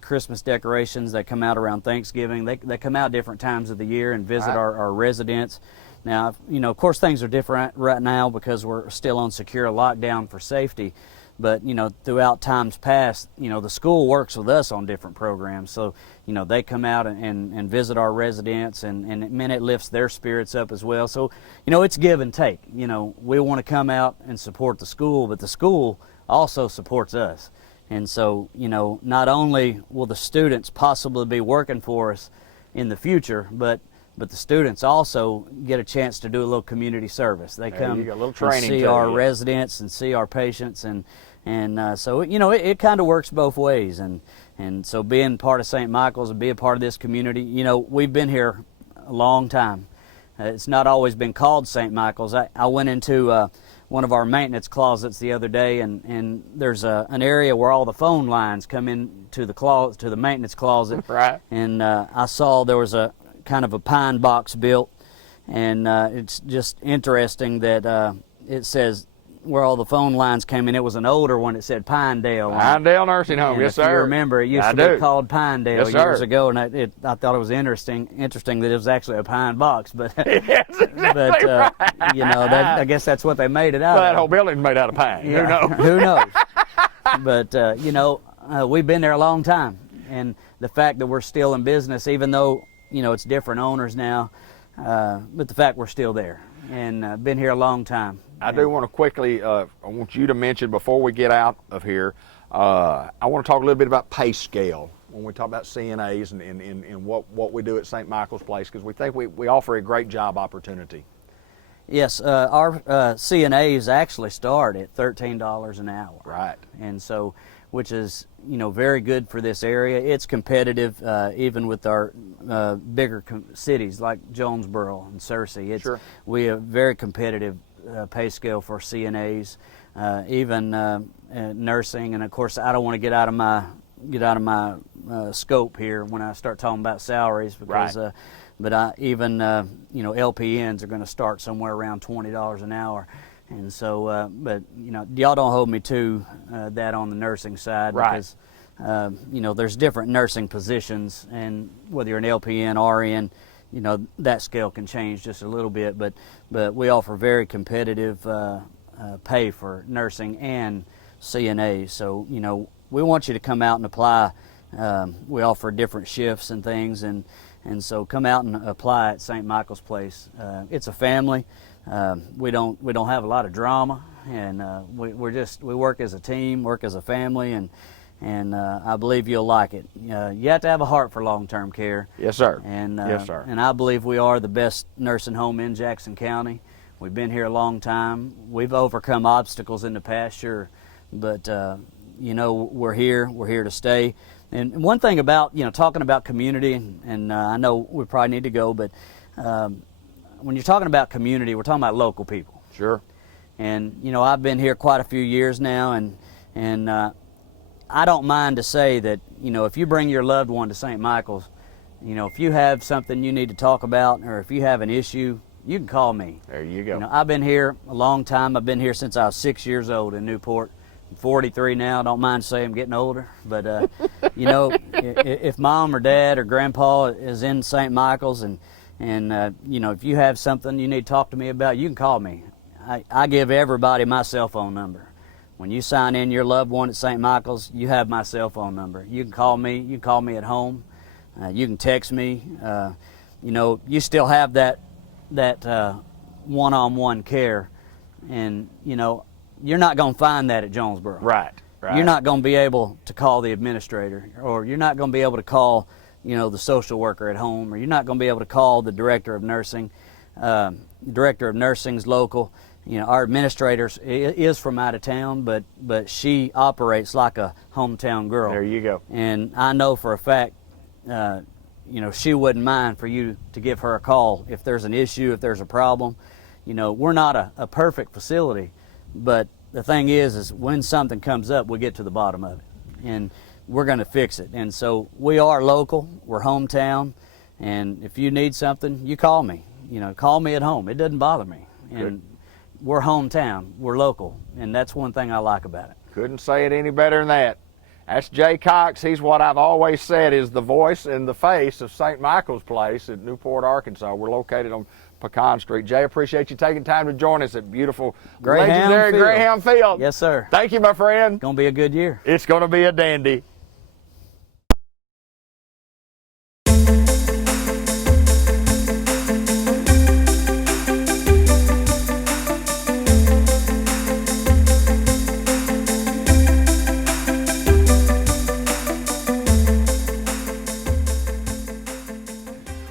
Christmas decorations. They come out around Thanksgiving. They come out different times of the year and visit our residents. Now, of course, things are different right now because we're still on secure lockdown for safety. But, throughout times past, the school works with us on different programs. So, they come out and visit our residents, and it lifts their spirits up as well. So, it's give and take. We want to come out and support the school, but the school also supports us. And so, not only will the students possibly be working for us in the future, but the students also get a chance to do a little community service. They come and see our residents and see our patients, and so it kind of works both ways. And so being part of St. Michael's and being part of this community, we've been here a long time. It's not always been called St. Michael's. I went into one of our maintenance closets the other day, and there's an area where all the phone lines come into the maintenance closet. Right. And I saw there was a kind of a pine box built, and it's just interesting that it says where all the phone lines came in. It was an older one that said Pinedale. Pinedale Nursing Home, yes, if sir. You remember, it used to be called Pinedale years ago, and I thought it was interesting that it was actually a pine box. But yes, exactly right. I guess that's what they made it out of. That whole building's made out of pine. Yeah. Who knows? But we've been there a long time, and the fact that we're still in business, even though it's different owners now, but the fact we're still there and been here a long time. I do want to quickly, I want you to mention before we get out of here, I want to talk a little bit about pay scale when we talk about CNAs and what we do at St. Michael's Place, because we think we offer a great job opportunity. Yes, our CNAs actually start at $13 an hour. Right. And so, which is, very good for this area. It's competitive even with our bigger cities like Jonesboro and Searcy. Sure. We have very competitive pay scale for CNAs. even nursing. And of course, I don't want to get out of my scope here when I start talking about salaries, because but even you know, LPNs are going to start somewhere around $20 an hour. And so, but you know, y'all don't hold me to that on the nursing side, because you know, there's different nursing positions, and whether you're an LPN, RN, you know, that scale can change just a little bit. But we offer very competitive pay for nursing and CNAs. So you know, we want you to come out and apply. We offer different shifts and things, and so come out and apply at St. Michael's Place. It's a family. We don't have a lot of drama, and we work as a team, work as a family, and I believe you'll like it. You have to have a heart for long-term care. Yes, sir. And yes, sir. And I believe we are the best nursing home in Jackson County. We've been here a long time. We've overcome obstacles in the past, sure, but you know, we're here to stay. And one thing about, you know, talking about community, and I know we probably need to go, but when you're talking about community, we're talking about local people. Sure. And you know, I've been here quite a few years now, and I don't mind to say that, you know, if you bring your loved one to St. Michael's, you know, if you have something you need to talk about, or if you have an issue, you can call me. There you go. You know, I've been here a long time. I've been here since I was 6 years old in Newport. I'm 43 now. Don't mind saying I'm getting older, but you know, if mom or dad or grandpa is in St. Michael's, and you know, if you have something you need to talk to me about, you can call me. I give everybody my cell phone number. When you sign in your loved one at St. Michael's, you have my cell phone number. You can call me. You can call me at home. You can text me. You know, you still have that one-on-one care, and you know, you're not going to find that at Jonesboro. Right. You're not going to be able to call the administrator, or you're not going to be able to call, you know, the social worker at home, or you're not going to be able to call the director of nursing. Director of nursing's local. You know, our administrator is from out of town, but she operates like a hometown girl. There you go. And I know for a fact, you know, she wouldn't mind for you to give her a call if there's an issue, if there's a problem. You know, we're not a perfect facility, but the thing is when something comes up, we get to the bottom of it, and we're going to fix it. And so we are local, we're hometown, and if you need something, you call me. You know, call me at home. It doesn't bother me. And Good. We're hometown, we're local, and that's one thing I like about it. Couldn't say it any better than that. That's Jay Cox. He's what I've always said is the voice and the face of St. Michael's Place at Newport, Arkansas. We're located on Pecan Street. Jay, appreciate you taking time to join us at beautiful, legendary Greyhound Field. Yes, sir. Thank you, my friend. It's going to be a good year. It's going to be a dandy.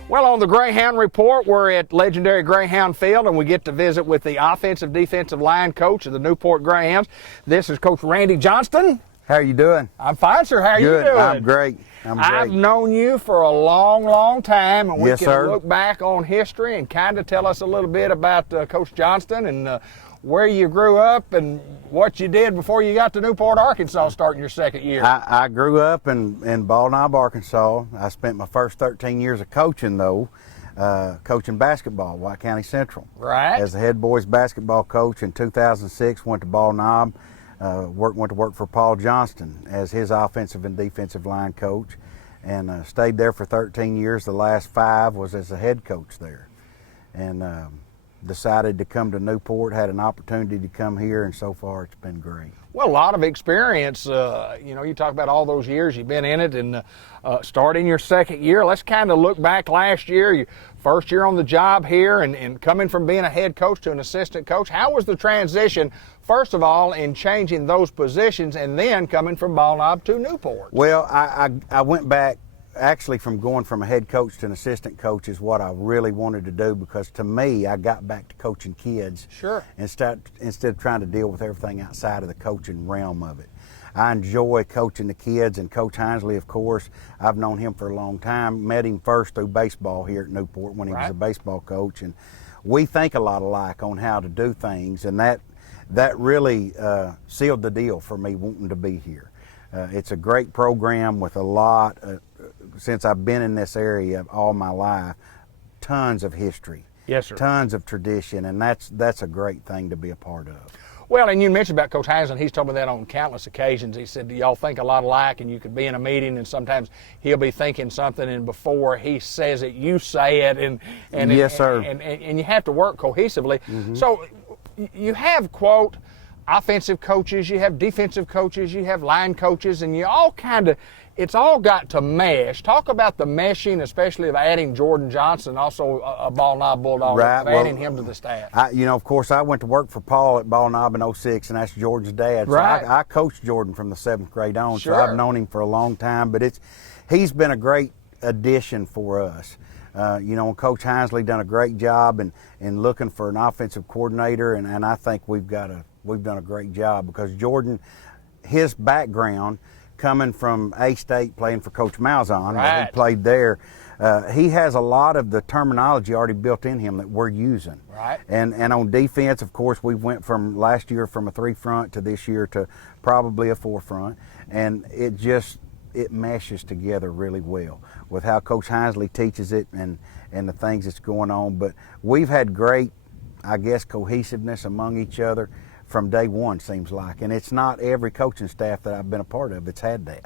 Well, on the Greyhound Report, we're at legendary Greyhound Field, and we get to visit with the offensive defensive line coach of the Newport Greyhounds. This is Coach Randy Johnston. How are you doing? I'm fine, sir. How are you doing? I'm great. I've known you for a long, long time, and we Yes, can sir. look back on history and kind of tell us a little bit about Coach Johnston and where you grew up and what you did before you got to Newport, Arkansas, starting your second year. I grew up in Bald Knob, Arkansas. I spent my first 13 years of coaching, though, coaching basketball, White County Central. Right. As the head boys basketball coach in 2006, went to Bald Knob, went to work for Paul Johnston as his offensive and defensive line coach, and stayed there for 13 years. The last 5 was as a head coach there. And decided to come to Newport, had an opportunity to come here, and so far it's been great. Well, a lot of experience. You know, you talk about all those years you've been in it, and starting your second year. Let's kind of look back last year, your first year on the job here, and coming from being a head coach to an assistant coach. How was the transition, first of all, in changing those positions, and then coming from Bald Knob to Newport? Well, I went back. Actually, from going from a head coach to an assistant coach is what I really wanted to do, because to me, I got back to coaching kids. Sure. Instead of trying to deal with everything outside of the coaching realm of it. I enjoy coaching the kids, and Coach Hinesley, of course, I've known him for a long time. Met him first through baseball here at Newport when he was a baseball coach, and we think a lot alike on how to do things, and that really sealed the deal for me wanting to be here. It's a great program with a lot, since I've been in this area all my life, tons of history. Yes, sir. Tons of tradition, and that's a great thing to be a part of. Well, and you mentioned about Coach Hines, he's told me that on countless occasions. He said, y'all think a lot alike, and you could be in a meeting, and sometimes he'll be thinking something, and before he says it, you say it, and yes, sir. And you have to work cohesively. Mm-hmm. So you have, quote, offensive coaches, you have defensive coaches, you have line coaches, and you all kind of, it's all got to mesh. Talk about the meshing, especially of adding Jordan Johnson, also a Ball Knob Bulldog, Right. of adding him to the staff. Of course, I went to work for Paul at Ball Knob in '06, and that's Jordan's dad. Right. So I coached Jordan from the 7th grade on, Sure. so I've known him for a long time. But he's been a great addition for us. Coach Hinesley done a great job in looking for an offensive coordinator, and I think we've done a great job because Jordan, his background, coming from A-State, playing for Coach Malzahn, Right. he played there. He has a lot of the terminology already built in him that we're using. Right. And on defense, of course, we went from last year from a 3-front to this year to probably a 4-front, and it meshes together really well with how Coach Hinesley teaches it and the things that's going on. But we've had great, I guess, cohesiveness among each other from day one, seems like. And it's not every coaching staff that I've been a part of that's had that.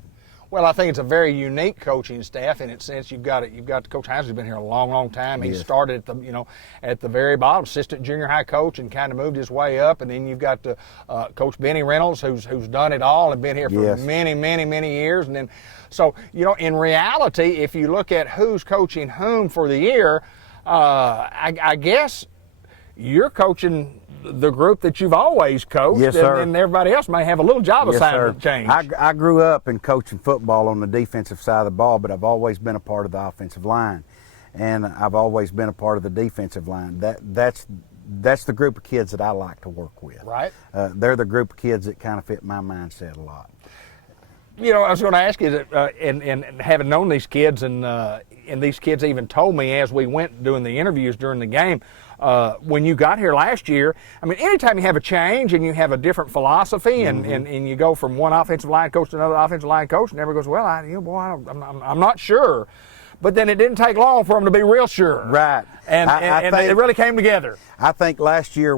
Well, I think it's a very unique coaching staff in its sense. You've got Coach Hines has been here a long, long time. He Yes. started at the very bottom, assistant junior high coach, and kind of moved his way up. And then you've got Coach Benny Reynolds, who's done it all and been here for Yes. many, many, many years. And then, so in reality, if you look at who's coaching whom for the year, I guess you're coaching the group that you've always coached, Yes, sir. and everybody else may have a little job Yes, assignment sir. change. I grew up in coaching football on the defensive side of the ball, but I've always been a part of the offensive line, and I've always been a part of the defensive line. That's the group of kids that I like to work with. Right. They're the group of kids that kind of fit my mindset a lot. I was going to ask you that, and having known these kids, and these kids even told me as we went doing the interviews during the game, when you got here last year, I mean, anytime you have a change and you have a different philosophy, and you go from one offensive line coach to another offensive line coach, and everybody goes, well, I'm not sure. But then it didn't take long for them to be real sure. Right. And think it really came together. I think last year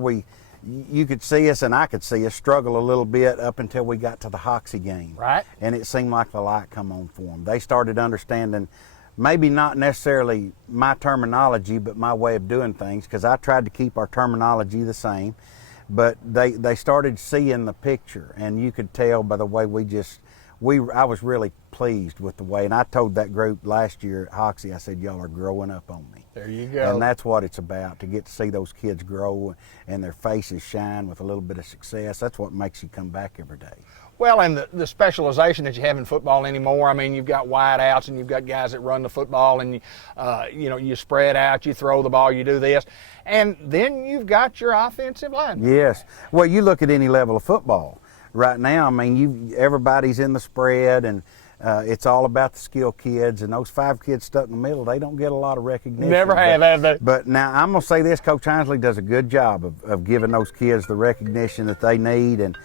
you could see us, and I could see us struggle a little bit up until we got to the Hoxie game. Right. And it seemed like the light come on for them. They started understanding maybe not necessarily my terminology, but my way of doing things, because I tried to keep our terminology the same. But they started seeing the picture, and you could tell by the way I was really pleased with the way, and I told that group last year at Hoxie, I said, y'all are growing up on me. There you go. And that's what it's about, to get to see those kids grow and their faces shine with a little bit of success. That's what makes you come back every day. Well, and the specialization that you have in football anymore, I mean, you've got wide outs and you've got guys that run the football, and you spread out, you throw the ball, you do this, and then you've got your offensive line. Yes. Well, you look at any level of football right now. I mean, everybody's in the spread, and it's all about the skill kids, and those 5 kids stuck in the middle, they don't get a lot of recognition. Never have they? But now I'm going to say this, Coach Hinesley does a good job of giving those kids the recognition that they need, and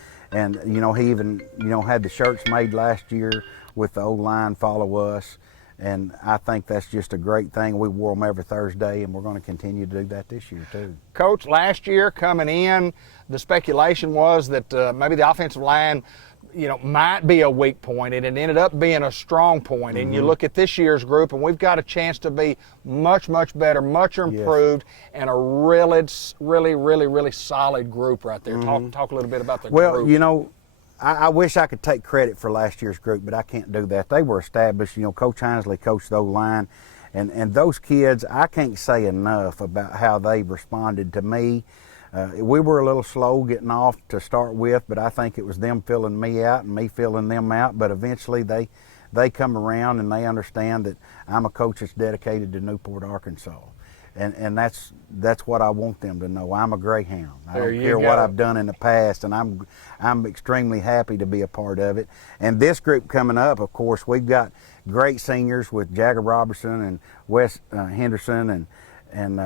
he even had the shirts made last year with the O-line Follow Us, and I think that's just a great thing. We wore them every Thursday, and we're going to continue to do that this year too. Coach, last year coming in, the speculation was that maybe the offensive line might be a weak point, and it ended up being a strong point. And you look at this year's group, and we've got a chance to be much, much better, much improved, and a really solid group right there. Talk a little bit about the group. Well, I wish I could take credit for last year's group, but I can't do that. They were established. Coach Hinesley coached the O-line, and those kids, I can't say enough about how they responded to me. We were a little slow getting off to start with, but I think it was them filling me out and me filling them out. But eventually they come around and they understand that I'm a coach that's dedicated to Newport, Arkansas. And that's what I want them to know. I'm a Greyhound. I don't care what I've done in the past, and I'm extremely happy to be a part of it. And this group coming up, of course, we've got great seniors with Jagger Robertson and Wes Henderson, and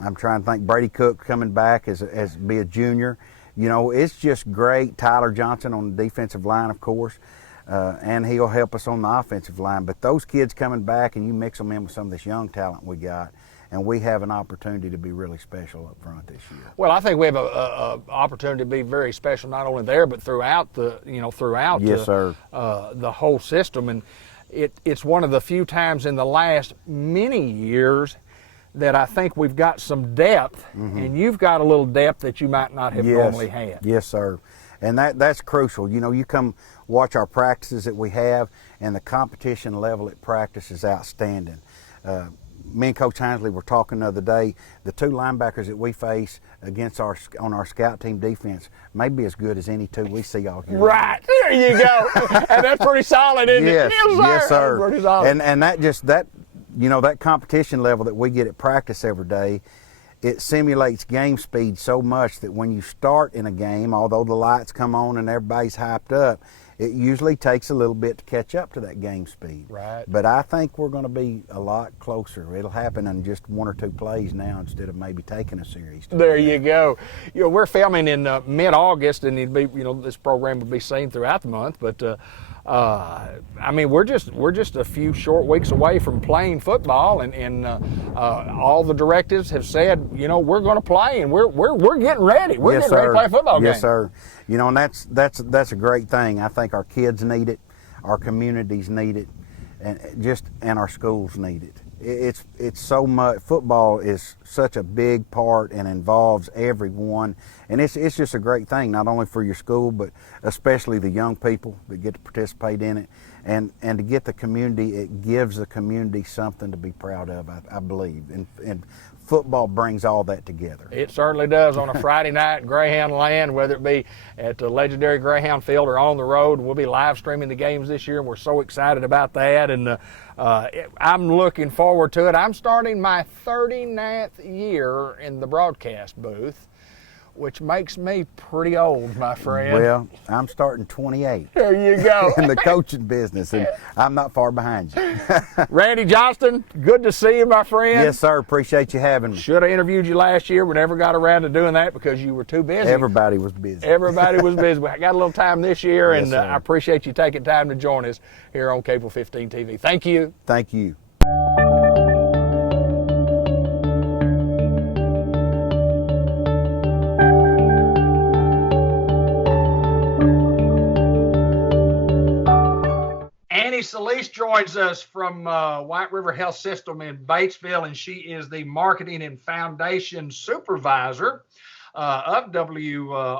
I'm trying to think, Brady Cook coming back as be a junior, You know, it's just great. Tyler Johnson on the defensive line, of course, and he'll help us on the offensive line. But those kids coming back, and you mix them in with some of this young talent we got, and we have an opportunity to be really special up front this year. Well, I think we have a opportunity to be very special, not only there but throughout the Yes, sir. The whole system. And it's one of the few times in the last many years that I think we've got some depth, and you've got a little depth that you might not have normally had. Yes, sir. And that's crucial. You know, you come watch our practices that we have, and the competition level at practice is outstanding. Me and Coach Hinesley were talking the other day, the 2 linebackers that we face on our scout team defense may be as good as any 2 we see all year. Right, there you go. And that's pretty solid, isn't it? Yes, sir. That's pretty solid. And that you know, that competition level that we get at practice every day, it simulates game speed so much that when you start in a game, although the lights come on and everybody's hyped up, it usually takes a little bit to catch up to that game speed. Right. But I think we're going to be a lot closer. It'll happen in just 1 or 2 plays now instead of maybe taking a series. There you go. You know, we're filming in mid-August, and it'd be, you know, this program would be seen throughout the month. But I mean, we're just a few short weeks away from playing football, and all the directives have said, you know, we're going to play, and we're getting ready. We're getting ready to play a football game. Yes, sir. You know, and that's a great thing. I think our kids need it, our communities need it, and our schools need it. It's so much. Football is such a big part and involves everyone, and it's just a great thing, not only for your school, but especially the young people that get to participate in it, and to get the community. It gives the community something to be proud of, I believe, and football brings all that together. It certainly does on a Friday night in Greyhound land, whether it be at the legendary Greyhound Field or on the road. We'll be live streaming the games this year, and we're so excited about that. And I'm looking forward to it. I'm starting my 39th year in the broadcast booth, which makes me pretty old, my friend. Well, I'm starting 28. There you go. In the coaching business, and I'm not far behind you. Randy Johnston, good to see you, my friend. Yes, sir. Appreciate you having me. Should have interviewed you last year. We never got around to doing that because you were too busy. Everybody was busy. Everybody was busy. I got a little time this year, Yes, and sir. I appreciate you taking time to join us here on Cable 15 TV. Thank you. Thank you. Celeste joins us from White River Health System in Batesville, and she is the Marketing and Foundation Supervisor of WRHS.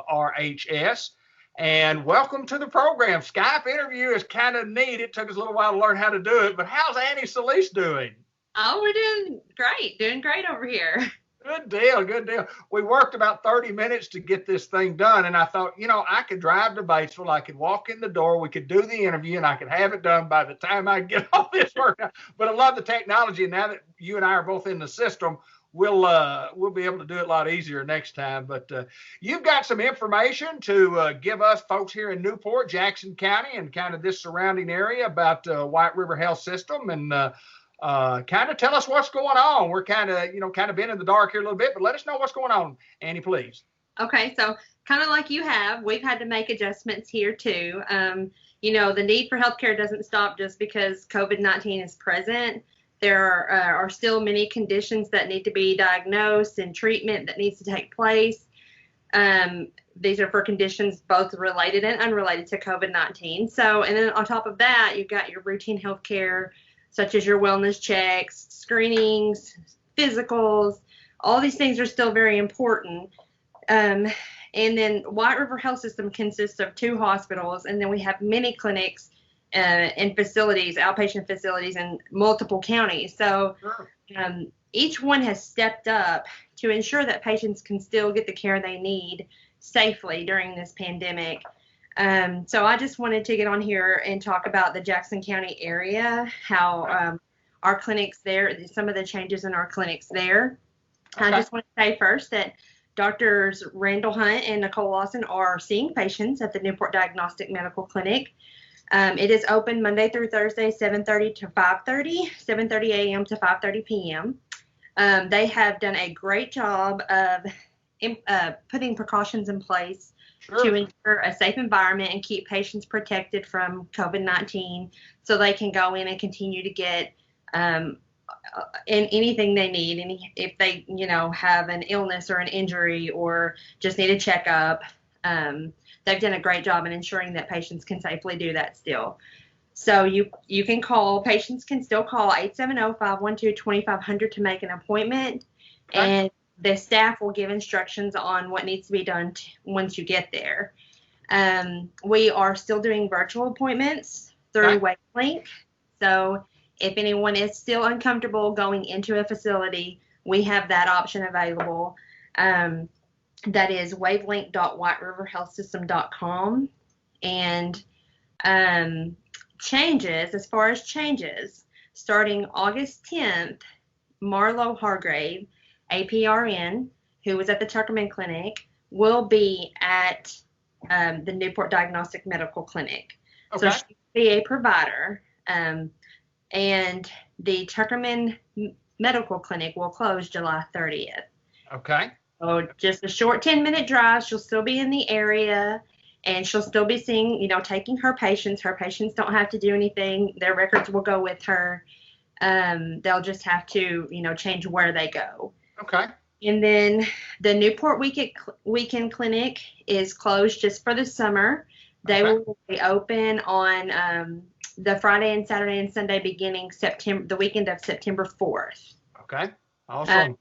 And welcome to the program. Skype interview is kind of neat. It took us a little while to learn how to do it, but how's Annie Celeste doing? Oh, we're doing great over here. Good deal, good deal. We worked about 30 minutes to get this thing done, and I thought, you know, I could drive to Batesville, I could walk in the door, we could do the interview, and I could have it done by the time I get all this work out. But I love the technology, and now that you and I are both in the system, we'll be able to do it a lot easier next time. But you've got some information to give us folks here in Newport, Jackson County, and kind of this surrounding area about White River Health System, and kind of tell us what's going on. We're kind of been in the dark here a little bit, but let us know what's going on, Annie, please. Okay, so kind of like you have, we've had to make adjustments here too. You know, the need for healthcare doesn't stop just because COVID-19 is present. There are still many conditions that need to be diagnosed and treatment that needs to take place. These are for conditions both related and unrelated to COVID-19. So, and then on top of that, you've got your routine healthcare, such as your wellness checks, screenings, physicals. All these things are still very important. And then White River Health System consists of 2 hospitals, and then we have many clinics and facilities, outpatient facilities in multiple counties. So each one has stepped up to ensure that patients can still get the care they need safely during this pandemic. So I just wanted to get on here and talk about the Jackson County area, how our clinics there, some of the changes in our clinics there. Okay. I just want to say first that Doctors Randall Hunt and Nicole Lawson are seeing patients at the Newport Diagnostic Medical Clinic. It is open Monday through Thursday, 7:30 to 5:30, 7:30 a.m. to 5:30 p.m. They have done a great job of putting precautions in place to ensure a safe environment and keep patients protected from COVID-19 so they can go in and continue to get anything they need. If they, have an illness or an injury or just need a checkup, they've done a great job in ensuring that patients can safely do that still. So you can call, patients can still call 870-512-2500 to make an appointment. Okay. And the staff will give instructions on what needs to be done once you get there. We are still doing virtual appointments through WaveLink. So if anyone is still uncomfortable going into a facility, we have that option available. That is wavelink.whiteriverhealthsystem.com. And as far as changes, starting August 10th, Marlo Hargrave, APRN, who was at the Tuckerman Clinic, will be at the Newport Diagnostic Medical Clinic. Okay. So she will be a provider. And the Tuckerman Medical Clinic will close July 30th. Okay. So just a short 10-minute drive. She'll still be in the area, and she'll still be seeing, taking her patients. Her patients don't have to do anything. Their records will go with her. They'll just have to, change where they go. Okay. And then the Newport Weekend Clinic is closed just for the summer. They will be open on the Friday and Saturday and Sunday beginning the weekend of September 4th. Okay. Awesome.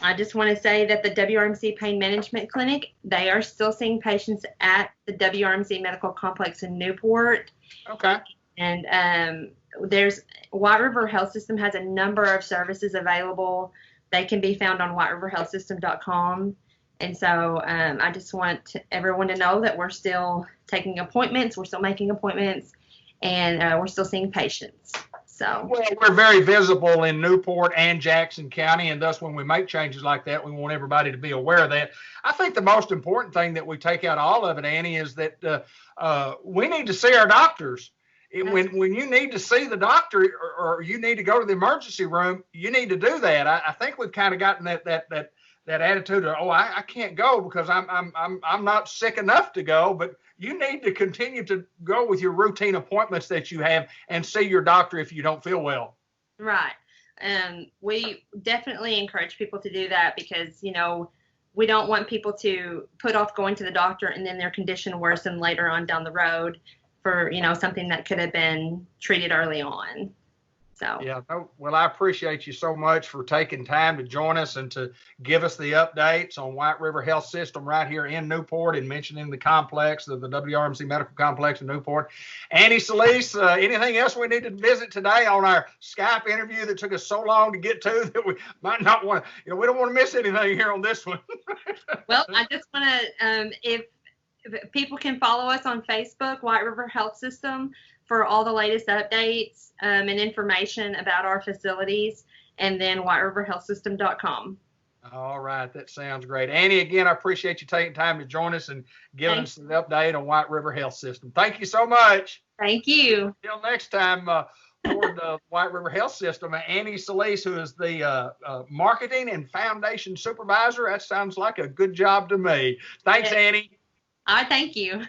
I just want to say that the WRMC Pain Management Clinic, they are still seeing patients at the WRMC Medical Complex in Newport. Okay. And there's White River Health System has a number of services available. They can be found on whiteriverhealthsystem.com. And so I just want everyone to know that we're still taking appointments. We're still making appointments, and we're still seeing patients. So. Well, we're very visible in Newport and Jackson County, and thus when we make changes like that, we want everybody to be aware of that. I think the most important thing that we take out all of it, Annie, is that we need to see our doctors. When you need to see the doctor or you need to go to the emergency room, you need to do that. I think we've kind of gotten that attitude of, I can't go because I'm not sick enough to go, but you need to continue to go with your routine appointments that you have and see your doctor if you don't feel well. Right. We definitely encourage people to do that because, we don't want people to put off going to the doctor and then their condition worsen later on down the road for, something that could have been treated early on. So. Yeah. Well, I appreciate you so much for taking time to join us and to give us the updates on White River Health System right here in Newport and mentioning the complex, the WRMC Medical Complex in Newport. Annie Solis, anything else we need to visit today on our Skype interview that took us so long to get to that we might not want to, we don't want to miss anything here on this one. Well, I just want to, if people can follow us on Facebook, White River Health System, for all the latest updates and information about our facilities, and then whiteriverhealthsystem.com. All right, that sounds great. Annie, again, I appreciate you taking time to join us and giving us an update on White River Health System. Thank you so much. Thank you. Until next time, for the White River Health System, Annie Solis, who is the Marketing and Foundation Supervisor. That sounds like a good job to me. Thanks, Annie. Thank you.